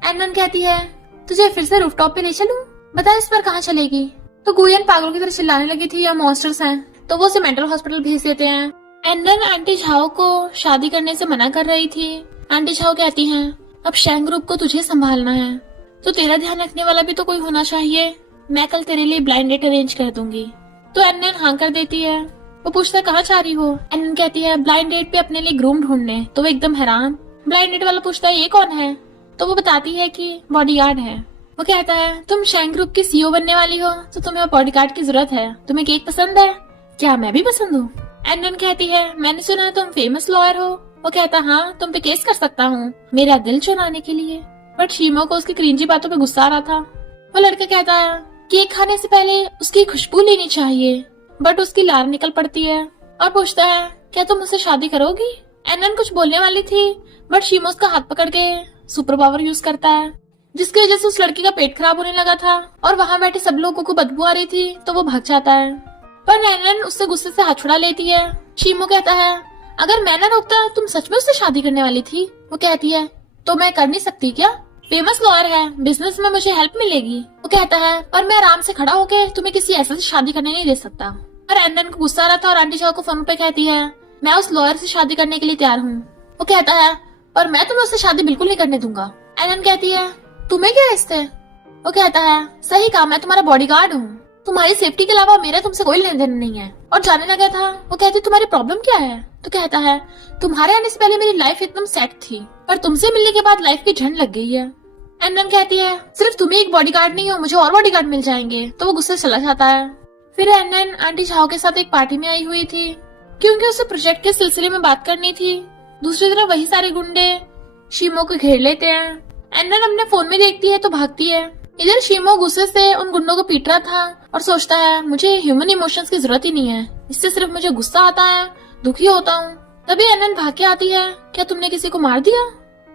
एनन कहती है तुझे फिर से रूफटॉप पे ले चलूं? बता इस पर कहाँ चलेगी? तो गुयन पागलों की तरह चिल्लाने लगी थी या मॉन्स्टर्स हैं, तो वो उसे मेंटल हॉस्पिटल भेज देते हैं। एनन आंटी झाओ को शादी करने से मना कर रही थी। आंटी झाओ कहती हैं अब शैंग ग्रुप को तुझे संभालना है, तो तेरा ध्यान रखने वाला भी तो कोई होना चाहिए। मैं कल तेरे लिए ब्लाइंड डेट अरेंज कर दूंगी। तो एनन हाँ कर देती है। वो पूछता है कहाँ जा रही हो? एनन कहती है ब्लाइंड डेट पे अपने लिए ग्रूम ढूंढने। तो वो एकदम हैरान। ब्लाइंड डेट वाला पूछता है ये कौन है? तो वो बताती है कि बॉडीगार्ड है। वो कहता है तुम शैंग ग्रुप की सीईओ बनने वाली हो, तो तुम्हें बॉडीगार्ड की जरूरत है। तुम्हें केक पसंद है? क्या मैं भी पसंद हूँ? एनन कहती है मैंने सुना है तुम फेमस लॉयर हो। वो कहता हाँ, तुम पे केस कर सकता हूँ मेरा दिल चुराने के लिए। बट शीमो को उसकी क्रिंजी बातों पे गुस्सा आ रहा था। वो लड़का कहता है केक खाने से पहले उसकी खुशबू लेनी चाहिए, बट उसकी लार निकल पड़ती है और पूछता है क्या तुम मुझसे शादी करोगी? एनन कुछ बोलने वाली थी, बट शीमो उसका हाथ पकड़ के सुपर पावर यूज करता है, जिसकी वजह से उस लड़की का पेट खराब होने लगा था और वहाँ बैठे सब लोगों को बदबू आ रही थी। तो वो भाग जाता है, पर एनन उससे गुस्से से हाथ छुड़ा लेती है। शीमो कहता है अगर मैं ना रोकता तुम सच में उससे शादी करने वाली थी? वो कहती है तो मैं कर नहीं सकती क्या? फेमस लॉयर है, बिजनेस में मुझे हेल्प मिलेगी। वो कहता है पर मैं आराम से खड़ा होके तुम्हें किसी ऐसे से शादी करने नहीं दे सकता। पर एनन को गुस्सा आ रहा था और आंटी झाओ को फोन पे कहती है मैं उस लॉयर से शादी करने के लिए तैयार हूँ। वो कहता है पर मैं तुम्हें उससे शादी बिल्कुल नहीं करने दूंगा। एनन कहती है तुम्हें क्या इससे? वो कहता है सही कहा, मैं तुम्हारा बॉडीगार्ड हूँ, तुम्हारी सेफ्टी के अलावा मेरा तुमसे कोई लेन देन नहीं है। और जाने लगा था। वो कहती तुम्हारी प्रॉब्लम क्या है? तो कहता है तुम्हारे आने से पहले मेरी लाइफ एकदम सेट थी, पर तुमसे मिलने के बाद लाइफ की झंड लग गई है। एनन कहती है सिर्फ तुम्हें एक बॉडीगार्ड नहीं हो, मुझे और बॉडीगार्ड मिल जाएंगे। तो वो गुस्से से चला जाता है। फिर एनन आंटी झाओ के साथ एक पार्टी में आई हुई थी, क्योंकि उसे प्रोजेक्ट के सिलसिले में बात करनी थी। दूसरी तरफ वही सारे गुंडे शीमो को घेर लेते हैं। एनन अपने फोन में देखती है तो भागती है। इधर शीमो गुस्से से उन गुंडों को पीट रहा था और सोचता है मुझे ह्यूमन इमोशंस की जरूरत ही नहीं है, इससे सिर्फ मुझे गुस्सा आता है, दुखी होता हूँ। तभी एनन भाग के आती है। क्या तुमने किसी को मार दिया?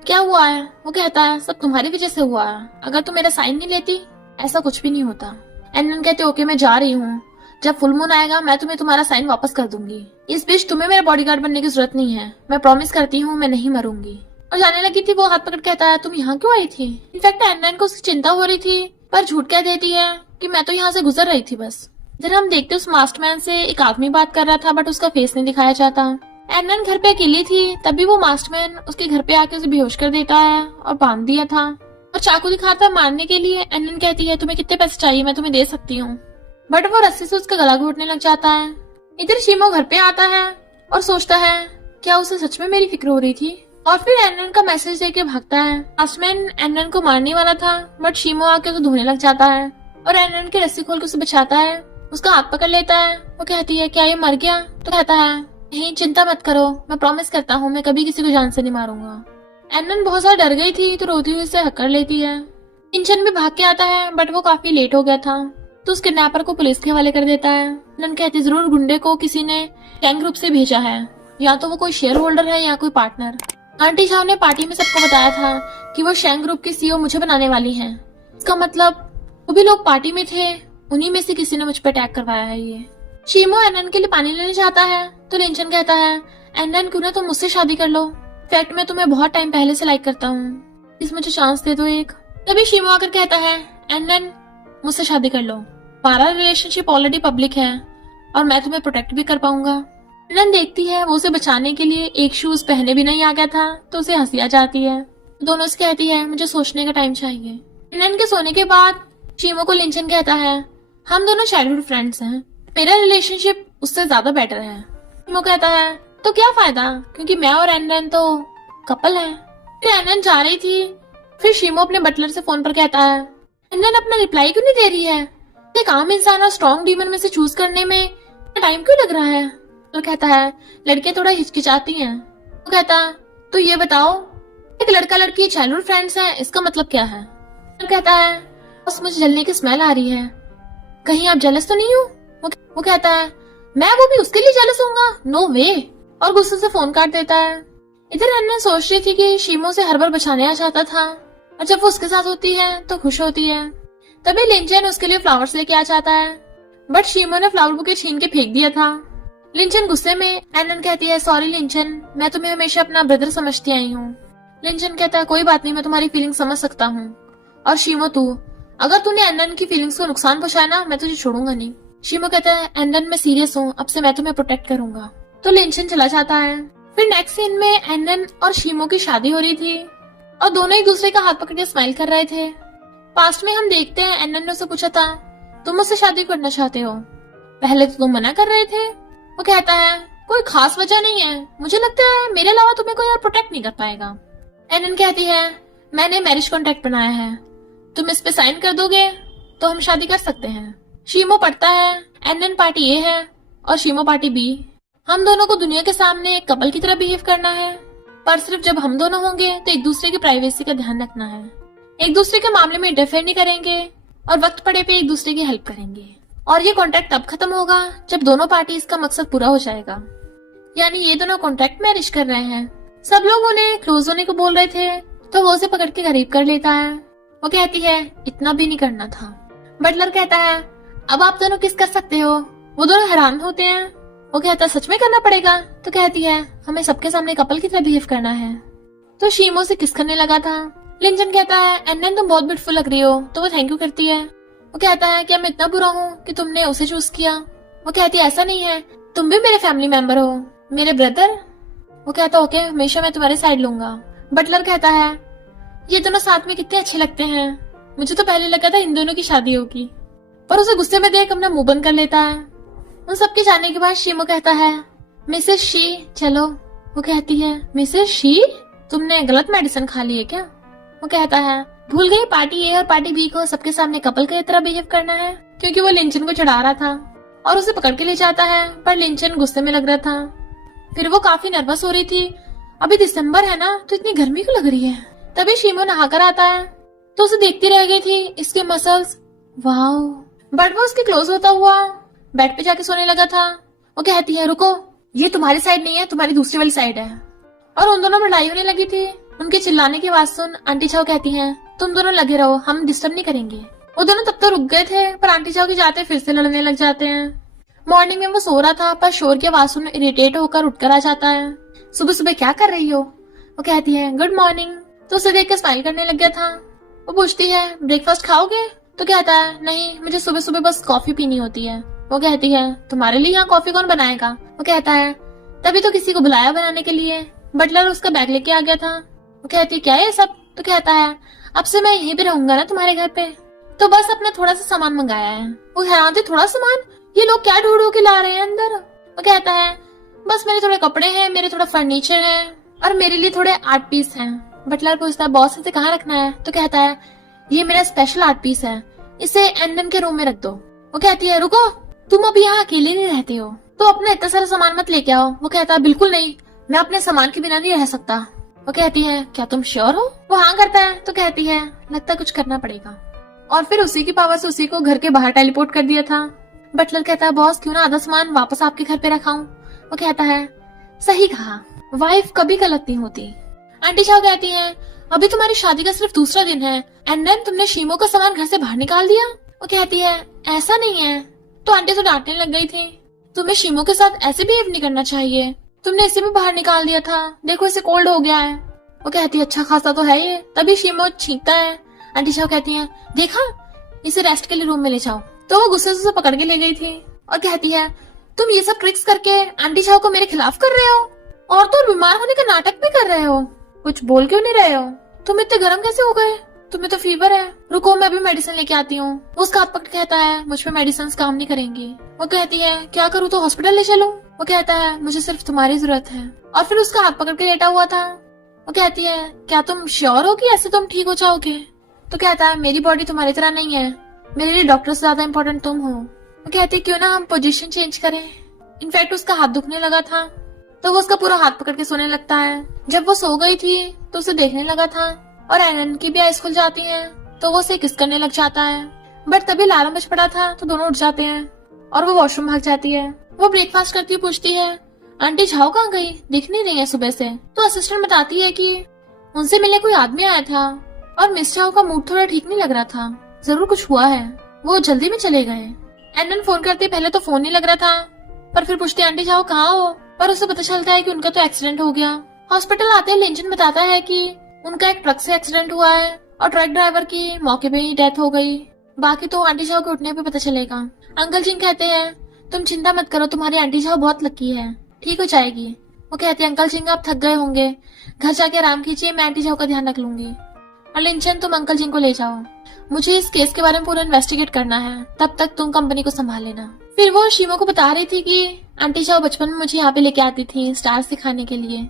क्या हुआ है? वो कहता है सब तुम्हारी वजह से हुआ है, अगर तुम मेरा साइन नहीं लेती ऐसा कुछ भी नहीं होता। एनन कहते ओके मैं जा रही हूँ, जब फुल मून आएगा मैं तुम्हें तुम्हारा साइन वापस कर दूंगी। इस बीच तुम्हें मेरा बॉडीगार्ड बनने की जरूरत नहीं है, मैं प्रॉमिस करती हूँ मैं नहीं मरूंगी। और जाने लगी थी। वो हाथ पकड़ कहता है तुम यहाँ क्यों आई थी? इनफैक्ट एनन को उसकी चिंता हो रही थी, पर झूठ कह देती है कि मैं तो यहाँ से गुजर रही थी बस। इधर हम देखते उस मास्टरमैन से एक आदमी बात कर रहा था, बट उसका फेस नहीं दिखाया जाता। एनन घर पे अकेली थी, तभी वो मास्टरमैन उसके घर पे आके उसे बेहोश कर देता है और बांध दिया था और चाकू दिखाता है मारने के लिए। एनन कहती है तुम्हें कितने पैसे चाहिए, मैं तुम्हें दे सकती हूँ, बट वो रस्सी से उसका गला घोटने लग जाता है। इधर शीमो घर पे आता है और सोचता है क्या उसे सच में मेरी फिक्र हो रही थी, और फिर एनन का मैसेज देके भागता है। मास्टरमैन एनन को मारने वाला था, बट शीमो आके उसे धोने लग जाता है और एनन की रस्सी खोल के उसे बचाता है, उसका हाथ पकड़ लेता है। वो कहती है क्या ये मर गया? तो कहता है नहीं, चिंता मत करो, मैं प्रॉमिस करता हूँ मैं कभी किसी को जान से नहीं मारूंगा। एनन बहुत ज्यादा डर गई थी तो रोती हुई उसे हक कर लेती है। लिंचन भी भाग के आता है बट वो काफी लेट हो गया था तो उस किडनैपर को पुलिस के हवाले कर देता है। एनन कहती जरूर गुंडे को किसी ने गैंग ग्रुप से भेजा है, या तो वो कोई शेयर होल्डर है या कोई पार्टनर। आंटी शाह ने पार्टी में सबको बताया था कि वो शैंग ग्रुप की सीईओ मुझे बनाने वाली है। इसका मतलब वो भी लोग पार्टी में थे, उन्हीं में से किसी ने मुझ पर अटैक करवाया है। ये शीमो एनन के लिए पानी लेने जाता है तो लिंचन कहता है एनन क्यों ना तुम मुझसे शादी कर लो, फैक्ट मैं तुम्हें बहुत टाइम पहले से लाइक करता हूँ, इस मुझे चांस दे दो एक। तभी शीमो आकर कहता है एनन मुझसे शादी कर लो, हमारा रिलेशनशिप ऑलरेडी पब्लिक है और मैं तुम्हें प्रोटेक्ट भी कर पाऊंगा। एनन देखती है वो उसे बचाने के लिए एक शूज पहने भी नहीं आ गया था तो उसे हंसी आ जाती है। दोनों से कहती है मुझे सोचने का टाइम चाहिए। एनन के सोने के बाद शीमो को लिंचन कहता है हम दोनों चाइल्डहुड फ्रेंड्स हैं, मेरा रिलेशनशिप उससे ज्यादा बेटर है। शीमो कहता है तो क्या फायदा, क्योंकि मैं और एनन तो कपल है। फिर एनन जा रही थी, फिर शीमो अपने बटलर से फोन पर कहता है एनन अपना रिप्लाई क्यों नहीं दे रही है, एक आम इंसान और स्ट्रॉन्ग डीमन में से चूज करने में टाइम क्यों लग रहा है। तो कहता है लड़कियां थोड़ा हिचकिचाती हैं। तो कहता तो ये बताओ एक लड़का लड़की चाइल्डहुड फ्रेंड्स हैं, इसका मतलब क्या है। तो कहता है बस मुझे जलने की स्मेल आ रही है, कहीं आप जेलस तो नहीं हो। वो कहता है मैं वो भी उसके लिए जेलस होऊंगा, नो वे, और गुस्से से फोन काट देता है। इधर अन्ना सोच रही थी कि शीमो से हर बार बचाने आ जाता था और जब वो उसके साथ होती है तो खुश होती है। तभी लिंचन उसके लिए फ्लावर्स लेके आ जाता है बट शीमो ने फ्लावर बुके छीन के फेंक दिया था। लिंचन गुस्से में एनन कहती है सॉरी लिंचन, मैं तुम्हें हमेशा अपना ब्रदर समझती आई हूँ। लिंचन कहता है कोई बात नहीं, मैं तुम्हारी फीलिंग समझ सकता हूँ, और शीमो तू अगर तूने एनन की फीलिंग्स को नुकसान पहुंचाया ना मैं तुझे छोड़ूंगा नहीं। शीमो कहता है एनन मैं सीरियस हूँ, अब से मैं तुम्हें प्रोटेक्ट करूंगा। तो लिंचन चला जाता है। फिर नेक्स्ट सीन में एनन और शीमो की शादी हो रही थी और दोनों एक दूसरे का हाथ पकड़ के स्माइल कर रहे थे। पास्ट में हम देखते हैं एनन ने उसे पूछा था तुम मुझसे शादी करना चाहते हो, पहले तो तुम मना कर रहे थे। वो कहता है कोई खास वजह नहीं है, मुझे लगता है मेरे अलावा तुम्हें कोई और प्रोटेक्ट नहीं कर पाएगा। एनन कहती है मैंने मैरिज कॉन्ट्रैक्ट बनाया है, तुम इस पे साइन कर दोगे तो हम शादी कर सकते हैं। शीमो पढ़ता है एनन पार्टी ए है और शीमो पार्टी बी। हम दोनों को दुनिया के सामने एक कपल की तरह बिहेव करना है, पर सिर्फ जब हम दोनों होंगे तो एक दूसरे की प्राइवेसी का ध्यान रखना है, एक दूसरे के मामले में इंटरफेयर नहीं करेंगे और वक्त पड़े पे एक दूसरे की हेल्प करेंगे। और ये कॉन्ट्रैक्ट तब खत्म होगा जब दोनों पार्टीज का मकसद पूरा हो जाएगा, यानी ये दोनों कॉन्ट्रैक्ट मैरिज कर रहे हैं। सब लोग उन्हें क्लोज होने को बोल रहे थे तो वो उसे पकड़ के करीब कर लेता है। वो कहती है इतना भी नहीं करना था। बटलर कहता है अब आप दोनों किस कर सकते हो। वो दोनों हैरान होते हैं। वो कहता है सच में करना पड़ेगा। तो कहती है हमें सबके सामने कपल की तरह बिहेव करना है। तो शीमो से किस करने लगा था। लिंचन कहता है एनन तुम बहुत ब्यूटीफुल लग रही हो, तो वो थैंक यू करती है। वो कहता है क्या मैं इतना बुरा हूँ कि तुमने उसे चूज किया। वो कहती है ऐसा नहीं है, तुम भी मेरे फैमिली मेंबर हो, मेरे ब्रदर। वो कहता ओके हमेशा मैं तुम्हारे साइड लूंगा। बटलर कहता है ये दोनों साथ में कितने अच्छे लगते हैं, मुझे तो पहले लगा था इन दोनों की शादी होगी। पर उसे गुस्से में देख अपना मुंह बंद कर लेता है। उन सबके जाने के बाद शीमो कहता है मिसेस शी चलो। वो कहती है मिसेस शी तुमने गलत मेडिसिन खा ली है क्या। वो कहता है भूल गई पार्टी ए और पार्टी बी को सबके सामने कपल की तरह बिहेव करना है, क्योंकि वो लिंचन को चढ़ा रहा था और उसे पकड़ के ले जाता है। पर लिंचन गुस्से में लग रहा था। फिर वो काफी नर्वस हो रही थी, अभी दिसंबर है ना तो इतनी गर्मी क्यों लग रही है। तभी शीमो नहाकर आता है तो उसे देखती रह गई थी, इसके मसल्स वाओ। बट वो उसके क्लोज होता हुआ बेड पे जाके सोने लगा था। वो कहती है रुको ये तुम्हारी साइड नहीं है, तुम्हारी दूसरी वाली साइड है। और उन दोनों में लड़ाई होने लगी थी। उनके चिल्लाने की आवाज सुन आंटी चाओ कहती हैं तुम दोनों लगे रहो, हम डिस्टर्ब नहीं करेंगे। वो दोनों तब तो रुक गए थे पर आंटी चाओ के जाते फिर से लड़ने लग जाते हैं। मॉर्निंग में वो सो रहा था पर शोर की आवाज सुन इरिटेट होकर उठकर आ जाता है। सुबह सुबह क्या कर रही हो। वो कहती है गुड मॉर्निंग। तो उसे देख के स्माइल करने लग गया था। वो पूछती है ब्रेकफास्ट खाओगे। तो कहता है नहीं मुझे सुबह सुबह बस कॉफी पीनी होती है। वो कहती है तुम्हारे लिए यहाँ कॉफी कौन बनाएगा। वो कहता है तभी तो किसी को बुलाया बनाने के लिए, बटलर उसका बैग लेके आ गया था। वो कहती है क्या है सब। तो कहता है अब से मैं यहीं पे रहूंगा ना तुम्हारे घर पे, तो बस अपना थोड़ा सा सामान मंगाया है। वो हैरान थे थोड़ा सामान, ये लोग क्या ढूंढ के ला रहे हैं अंदर। वो कहता है बस मेरे थोड़े कपड़े हैं, मेरे थोड़ा फर्नीचर है और मेरे लिए थोड़े आर्ट पीस हैं। बटलर पूछता है बॉस इसे कहाँ रखना है। तो कहता है ये मेरा स्पेशल आर्ट पीस है, इसे एंडन के रूम में रख दो। वो कहती है रुको तुम अब यहाँ अकेले नहीं रहते हो, तो अपना इतना सारा सामान मत लेके आओ। वो कहता है बिल्कुल नहीं, मैं अपने सामान के बिना नहीं रह सकता। वो कहती है क्या तुम श्योर हो? वो हाँ करता है तो कहती है लगता है कुछ करना पड़ेगा। और फिर उसी की पावर से उसी को घर के बाहर टेलीपोर्ट कर दिया था। बटलर कहता है बॉस क्यों ना आधा सामान वापस आपके घर पे रखाऊं। वो कहता है सही कहा, वाइफ कभी गलत नहीं होती। आंटी चाओ कहती है अभी तुम्हारी शादी का सिर्फ दूसरा दिन है एंड देन तुमने शीमो का सामान घर से बाहर निकाल दिया। वो कहती है ऐसा नहीं है। तो आंटी तो डांटने लग गई थी, तुम्हें शीमो के साथ ऐसे बिहेव नहीं करना चाहिए, तुमने इसे भी बाहर निकाल दिया था, देखो इसे कोल्ड हो गया है। वो कहती है अच्छा खासा तो है ये। तभी शीमो छींकता है। आंटी चाओ कहती है देखा, इसे रेस्ट के लिए रूम में ले जाओ। तो वो गुस्से से उसे पकड़ के ले गई थी और कहती है तुम ये सब ट्रिक्स करके आंटी चाओ को मेरे खिलाफ कर रहे हो और तो बीमार होने का नाटक भी कर रहे हो। कुछ बोल क्यों नहीं रहे हो? तुम इतने गर्म कैसे हो गए? तुम्हें तो फीवर है, रुको मैं भी मेडिसिन लेके आती हूँ। उसका हाथ पकड़ कहता है मुझ पे मेडिसिन काम नहीं करेंगी। वो कहती है क्या करूँ, तो हॉस्पिटल ले चलूं? वो कहता है मुझे सिर्फ तुम्हारी जरूरत है। और फिर उसका हाथ पकड़ के लेटा हुआ था। वो कहती है क्या तुम श्योर हो कि ऐसे तुम ठीक हो जाओगे? तो कहता है मेरी बॉडी तुम्हारी तरह नहीं है, मेरे लिए डॉक्टर से ज्यादा इम्पोर्टेंट तुम हो। वो कहती है क्यों ना हम पोजीशन चेंज करें। इनफैक्ट उसका हाथ दुखने लगा था तो वो उसका पूरा हाथ पकड़ के सोने लगता है। जब वो सो गई थी तो उसे देखने लगा था और एनन की भी आइज खुल जाती हैं तो वो उसे किस करने लग जाता है। बट तभी अलार्म बज पड़ा था तो दोनों उठ जाते हैं और वो वॉशरूम भाग जाती है। वो ब्रेकफास्ट करती हुई पूछती है आंटी झाओ कहाँ गई, दिख नहीं रही है सुबह से। तो असिस्टेंट बताती है कि उनसे मिलने कोई आदमी आया था और मिस झाओ का मूड थोड़ा ठीक नहीं लग रहा था, जरूर कुछ हुआ है, वो जल्दी में चले गए। एनन फोन करते पहले तो फोन नहीं लग रहा था, पर फिर पूछती आंटी झाओ कहाँ हो, पर उसे पता चलता है कि उनका तो एक्सीडेंट हो गया। हॉस्पिटल आते ही लिंचन बताता है कि उनका एक ट्रक से एक्सीडेंट हुआ है और ट्रक ड्राइवर की मौके पे ही डेथ हो गई। बाकी तो आंटी झाओ के उठने पे पता चलेगा। अंकल जिन कहते हैं तुम चिंता मत करो, तुम्हारी आंटी झाओ बहुत लकी है, ठीक हो जाएगी। वो कहते हैं अंकल जिंग आप थक गए होंगे, घर जाके आराम कीजिए, मैं आंटी झाओ का ध्यान रख लूंगी। और लिंचन तुम अंकल जिंग को ले जाओ, मुझे इस केस के बारे में पूरा इन्वेस्टिगेट करना है, तब तक तुम कंपनी को संभाल लेना। फिर वो शीमो को बता रही थी कि आंटी झाओ बचपन में मुझे यहाँ पे लेके आती थी स्टार सिखाने के लिए,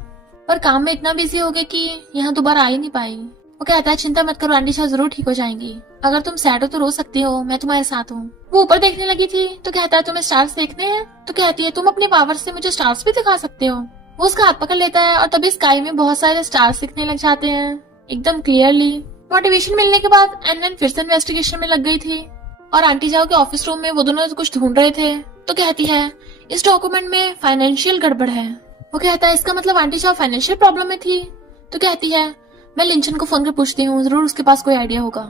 पर काम में इतना बिजी हो गए कि यहाँ दोबारा आ ही नहीं पाई। वो कहता है चिंता मत करो, आंटी झाओ जरूर ठीक हो जाएंगी, अगर तुम सैड हो तो रो सकती हो, मैं तुम्हारे साथ हूँ। वो ऊपर देखने लगी थी तो कहता है तुम्हें स्टार्स देखने हैं? तो कहती है तुम अपने पावर से मुझे स्टार्स भी दिखा सकते हो। वो उसका हाथ पकड़ लेता है और तभी स्काई में बहुत सारे स्टार्स दिखने लग जाते हैं एकदम क्लियरली। मोटिवेशन मिलने के बाद एनन फिर से इन्वेस्टिगेशन में लग गई थी और आंटी झाओ के ऑफिस रूम में वो दोनों कुछ ढूंढ रहे थे। तो कहती है इस डॉक्यूमेंट में फाइनेंशियल गड़बड़ है। वो कहता है इसका मतलब आंटी झाओ फाइनेंशियल प्रॉब्लम में थी। तो कहती है मैं लिंचन को फोन कर पूछती हूँ, जरूर उसके पास कोई आइडिया होगा।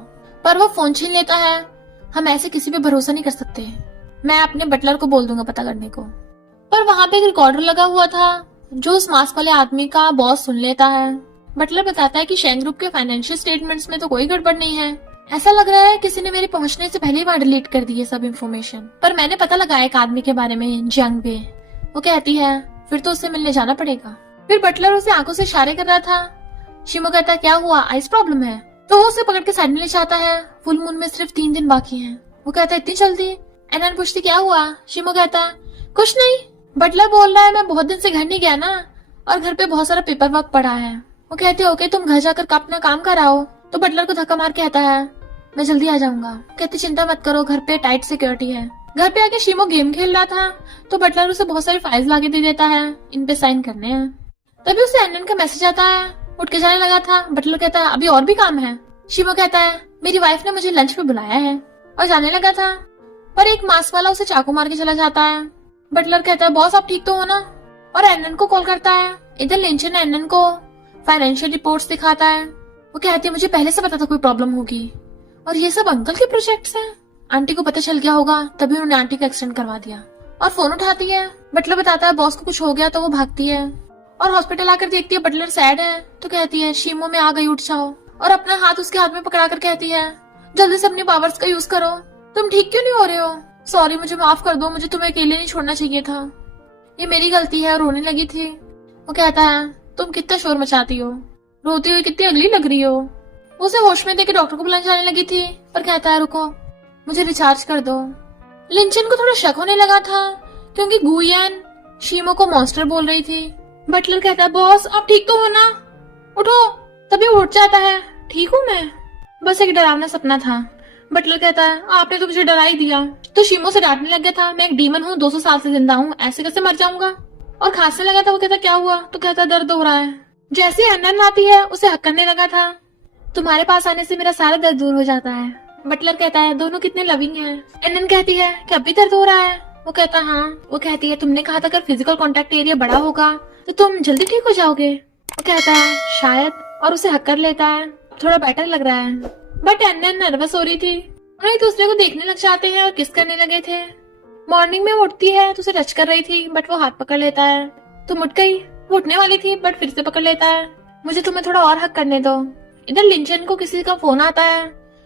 पर वो फोन छीन लेता है, हम ऐसे किसी पे भरोसा नहीं कर सकते, मैं अपने बटलर को बोल दूंगा पता करने को। पर वहाँ पे एक रिकॉर्डर लगा हुआ था जो उस मास्क वाले आदमी का बॉस सुन लेता है। बटलर बताता है कि शेंग ग्रुप के फाइनेंशियल स्टेटमेंट्स में तो कोई गड़बड़ नहीं है, ऐसा लग रहा है किसी ने मेरे पहुंचने से पहले ही वहाँ डिलीट कर दी है सब इन्फॉर्मेशन, पर मैंने पता लगाया एक आदमी के बारे में, जंग बे। वो कहती है फिर तो उससे मिलने जाना पड़ेगा। फिर बटलर उसे आंखों से इशारे कर रहा था। शीमो कहता है क्या हुआ, आइस प्रॉब्लम है? तो वो उसे पकड़ के साइड में ले जाता है, फुल मून में सिर्फ 3 दिन बाकी हैं। वो कहता है इतनी जल्दी? एनन पूछती क्या हुआ? शीमो कहता है कुछ नहीं, बटलर बोल रहा है मैं बहुत दिन से घर नहीं गया ना और घर पे बहुत सारा पेपर वर्क पड़ा है। वो कहती है ओके तुम घर जाकर अपना काम कराओ। तो बटलर को धक्का मार कहता है मैं जल्दी आ जाऊंगा। कहती चिंता मत करो, घर पे टाइट सिक्योरिटी है। घर पे आके शीमो गेम खेल रहा था तो बटलर उसे बहुत सारी फाइल्स लाके दे देता है, इन पे साइन करने हैं। तभी उसे एनन का मैसेज आता है, उठ के जाने लगा था। बटलर कहता है अभी और भी काम है। शीमो कहता है मेरी वाइफ ने मुझे लंच पे बुलाया है, और जाने लगा था पर एक मास्क वाला उसे चाकू मार के चला जाता है। बटलर कहता है बॉस आप ठीक तो हो ना, और एनन को कॉल करता है। इधर लिंचन एनन को फाइनेंशियल रिपोर्ट्स दिखाता है। वो कहती है मुझे पहले से पता था कोई प्रॉब्लम होगी और ये सब अंकल के प्रोजेक्ट्स हैं। आंटी को पता चल गया होगा तभी उन्होंने आंटी को एक्सटेंड करवा दिया। और फोन उठाती है। बटलर बताता है बॉस को कुछ हो गया तो वो भागती है और हॉस्पिटल आकर देखती है बटलर सैड है। तो कहती है शीमो में आ गई, उठ जाओ, और अपना हाथ उसके हाथ में पकड़ाकर कहती है जल्दी से अपनी पावर्स का यूज करो, तुम ठीक क्यों नहीं हो रहे हो? सॉरी मुझे माफ कर दो, मुझे तुम्हें अकेले नहीं छोड़ना चाहिए था, ये मेरी गलती है। रोने लगी थी। वो कहता है तुम कितना शोर मचाती हो, रोती हुई कितनी अगली लग रही हो। उसे होश में देकर डॉक्टर को बुलाने जाने लगी थी पर कहता है रुको मुझे रिचार्ज कर दो। लिंचन को थोड़ा शक होने लगा था क्योंकि गुयन शीमो को मॉन्स्टर बोल रही थी। बटलर कहता है बॉस आप ठीक तो हो ना, उठो। तभी उठ जाता है, ठीक हूँ मैं, बस एक डरावना सपना था। बटलर कहता है आपने तो मुझे डरा ही दिया। तो शीमो से डांटने लग गया था, मैं एक डीमन हूँ, 200 साल से जिंदा हूँ, ऐसे कैसे मर जाऊंगा। और खांसने लगा था। वो कहता क्या हुआ? तो कहता दर्द हो रहा है। जैसे ही एनन आती है उसे हक करने लगा था, तुम्हारे पास आने से मेरा सारा दर्द दूर हो जाता है। बटलर कहता है दोनों कितने लविंग हैं। एनन कहती है कि अब भी दर्द हो रहा है। वो कहता हाँ। वो कहती है तुमने कहा था अगर फिजिकल कांटेक्ट एरिया बड़ा होगा तो तुम जल्दी ठीक हो जाओगे। वो कहता है शायद, और उसे हक कर लेता है। थोड़ा बेटर लग रहा है। बट एनन नर्वस हो रही थी। उन्हें एक दूसरे को देखने लग जाते हैं और किस करने लगे थे। मॉर्निंग में वो उठती है तो उसे टच कर रही थी, बट वो हाथ पकड़ लेता है। तुम उठ गई। वो उठने वाली थी बट फिर से पकड़ लेता है। मुझे तुम्हें थोड़ा और हक करने दो। इधर लिंचन को किसी का फोन आता है।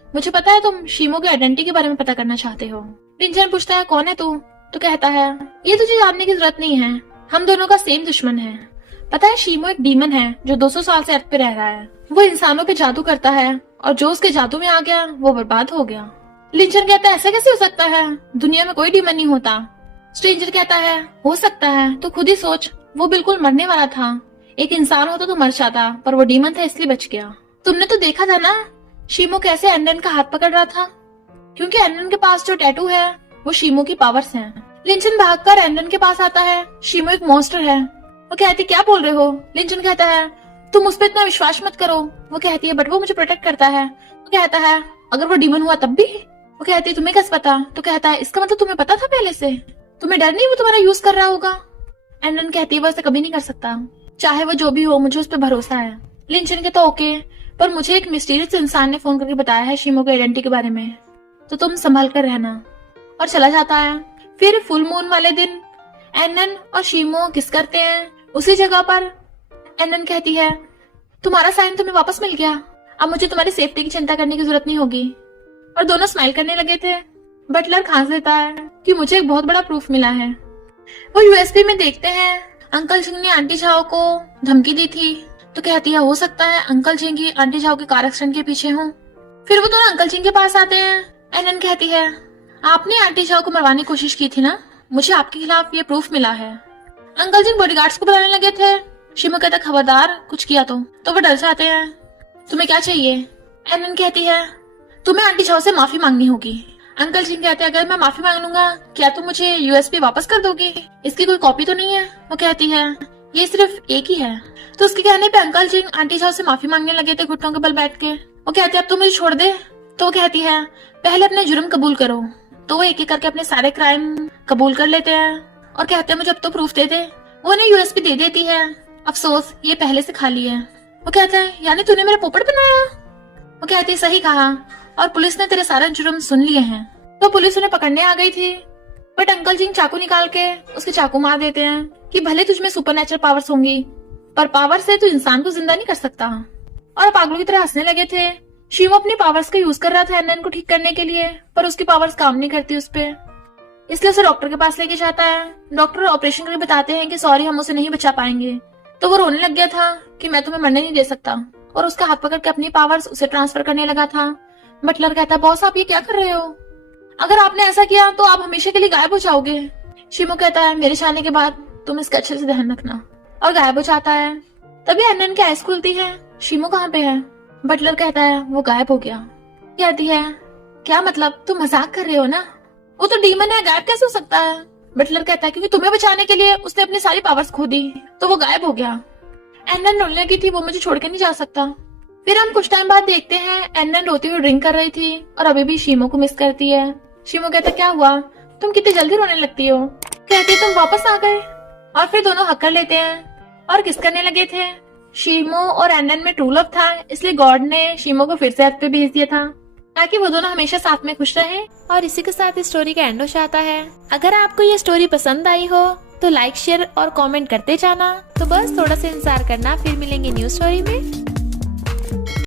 मुझे पता है तुम शीमो की आइडेंटिटी के बारे में पता करना चाहते हो। लिंचन पूछता है कौन है तू? तो कहता है ये तुझे जानने की जरूरत नहीं है, हम दोनों का सेम दुश्मन है। पता है शीमो एक डीमन है जो 200 साल से अर्थ पे रह रहा है। वो इंसानों पे जादू करता है और जो उसके जादू में आ गया वो बर्बाद हो गया। लिंचन कहता है ऐसा कैसे हो सकता है, दुनिया में कोई डीमन नहीं होता। स्ट्रेंजर कहता है हो सकता है, तो खुद ही सोच, वो बिल्कुल मरने वाला था। एक इंसान होता तो मर जाता, पर वो डीमन था इसलिए बच गया। तुमने तो देखा था ना शीमो कैसे एंडन का हाथ पकड़ रहा था, क्योंकि एंडन के पास जो टैटू है वो शीमो की पावर्स हैं। लिंचन भागकर एंडन के पास आता है। शीमो एक मॉन्स्टर है। वो कहती क्या बोल रहे हो? लिंचन कहता है तुम उस पर इतना विश्वास मत करो। वो कहती है बट वो मुझे प्रोटेक्ट करता है। वो कहता है अगर वो डीमन हुआ तब भी? वो कहती है तुम्हें कैसे पता? तो कहता है इसका मतलब तुम्हें पता था पहले से, तुम्हें डर नहीं वो तुम्हारा यूज कर रहा होगा। एंडन कहती है वो ऐसा कभी नहीं कर सकता, चाहे वो जो भी हो, मुझे उस पर भरोसा है। लिंचन कहता ओके, पर मुझे एक मिस्टीरियस इंसान ने फोन करके बताया है शीमो की आइडेंटिटी के बारे में, तो तुम संभल कर रहना। और चला जाता है। फिर फुल मून वाले दिन एनन और शीमो किस करते हैं उसी जगह पर। एनन कहती है तुम्हारा साइन तुम्हें वापस मिल गया, अब मुझे तुम्हारी सेफ्टी की चिंता करने की जरूरत नहीं होगी। और दोनों स्माइल करने लगे थे। बटलर खांस देता है कि मुझे एक बहुत बड़ा प्रूफ मिला है। वो यूएसपी में देखते हैं अंकल सिंह ने आंटी झाओ को धमकी दी थी। तो कहती है हो सकता है अंकल सिंह की आंटी झाओ के कार एक्सीडेंट के पीछे हो। फिर वो दोनों अंकल सिंह के पास आते हैं। एनन कहती है आपने आंटी झाओ को मरवाने की कोशिश की थी ना, मुझे आपके खिलाफ ये प्रूफ मिला है। अंकल सिंह बॉडीगार्ड्स को बुलाने लगे थे। शीमो कहता खबरदार कुछ किया तो वो डर जाते हैं। तुम्हें क्या चाहिए? एनन कहती है तुम्हें आंटी झाओ से माफी मांगनी होगी। अंकल सिंह कहते हैं अगर मैं माफी मांग लूंगा क्या तुम मुझे यूएसपी वापस कर दोगी? इसकी कोई कॉपी तो नहीं है? वो कहती है ये सिर्फ एक ही है। तो उसके कहने पे अंकल सिंह आंटी झाओ से माफी मांगने लगे थे घुटनों के बल बैठ के। वो कहते अब तुम मुझे छोड़ दे। तो वो कहती है पहले अपने जुर्म कबूल करो। तो वो एक एक करके अपने सारे क्राइम कबूल कर लेते हैं और कहते हैं मुझे अब तो प्रूफ दे दे। वो उन्हें यूएसपी दे देती है। अफसोस ये पहले से खाली है। वो कहता है यानी तूने मेरा पोपट बनाया? वो कहती है सही कहा, और पुलिस ने तेरे सारे जुर्म सुन लिए हैं। तो पुलिस उन्हें पकड़ने आ गई थी, बट अंकल सिंह चाकू निकाल के उसके चाकू मार देते हैं कि भले तुझमें सुपरनेचुरल पावर्स होंगी, पर पावर से तू इंसान को जिंदा नहीं कर सकता। और पागलों की तरह हंसने लगे थे। शीमो अपनी पावर्स का यूज कर रहा था एनन को ठीक करने के लिए, पर उसकी पावर्स काम नहीं करती उस पे, इसलिए उसे डॉक्टर के पास लेके जाता है। डॉक्टर ऑपरेशन करके बताते हैं कि सॉरी हम उसे नहीं बचा पाएंगे। तो वो रोने लग गया था कि मैं तुम्हें मरने नहीं दे सकता, और उसका हाथ पकड़ के अपनी पावर्स उसे ट्रांसफर करने लगा था। बटलर कहता बॉस आप ये क्या कर रहे हो? अगर आपने ऐसा किया तो आप हमेशा के लिए गायब हो जाओगे। शीमो कहता है मेरे जाने के बाद तुम इसका अच्छे से ध्यान रखना, और गायब हो जाता है। तभी एनन की आइस खुलती है। शीमो कहाँ पे है? बटलर कहता है वो गायब हो गया। कहती है क्या मतलब, तुम मजाक कर रहे हो ना? वो तो डीमन है, गायब कैसे हो सकता है? बटलर कहता है क्योंकि तुम्हें बचाने के लिए उसने अपनी सारी पावर्स खो दी, तो वो गायब हो गया। एनन रोने लगी थी, वो मुझे छोड़ के नहीं जा सकता। फिर हम कुछ टाइम बाद देखते हैं एनन रोती हुई ड्रिंक कर रही थी और अभी भी शीमो को मिस करती है। शीमो कहता क्या हुआ, तुम कितनी जल्दी रोने लगती हो? कहती तुम वापस आ गए। और फिर दोनों हक कर लेते हैं और किस करने लगे थे। शीमो और एनन में ट्रू लव था, इसलिए गॉड ने शीमो को फिर से अर्थ पे भेज दिया था ताकि वो दोनों हमेशा साथ में खुश रहें। और इसी के साथ इस स्टोरी का एंड हो जाता है। अगर आपको ये स्टोरी पसंद आई हो तो लाइक शेयर और कमेंट करते जाना। तो बस थोड़ा सा इंतजार करना, फिर मिलेंगे न्यू स्टोरी में।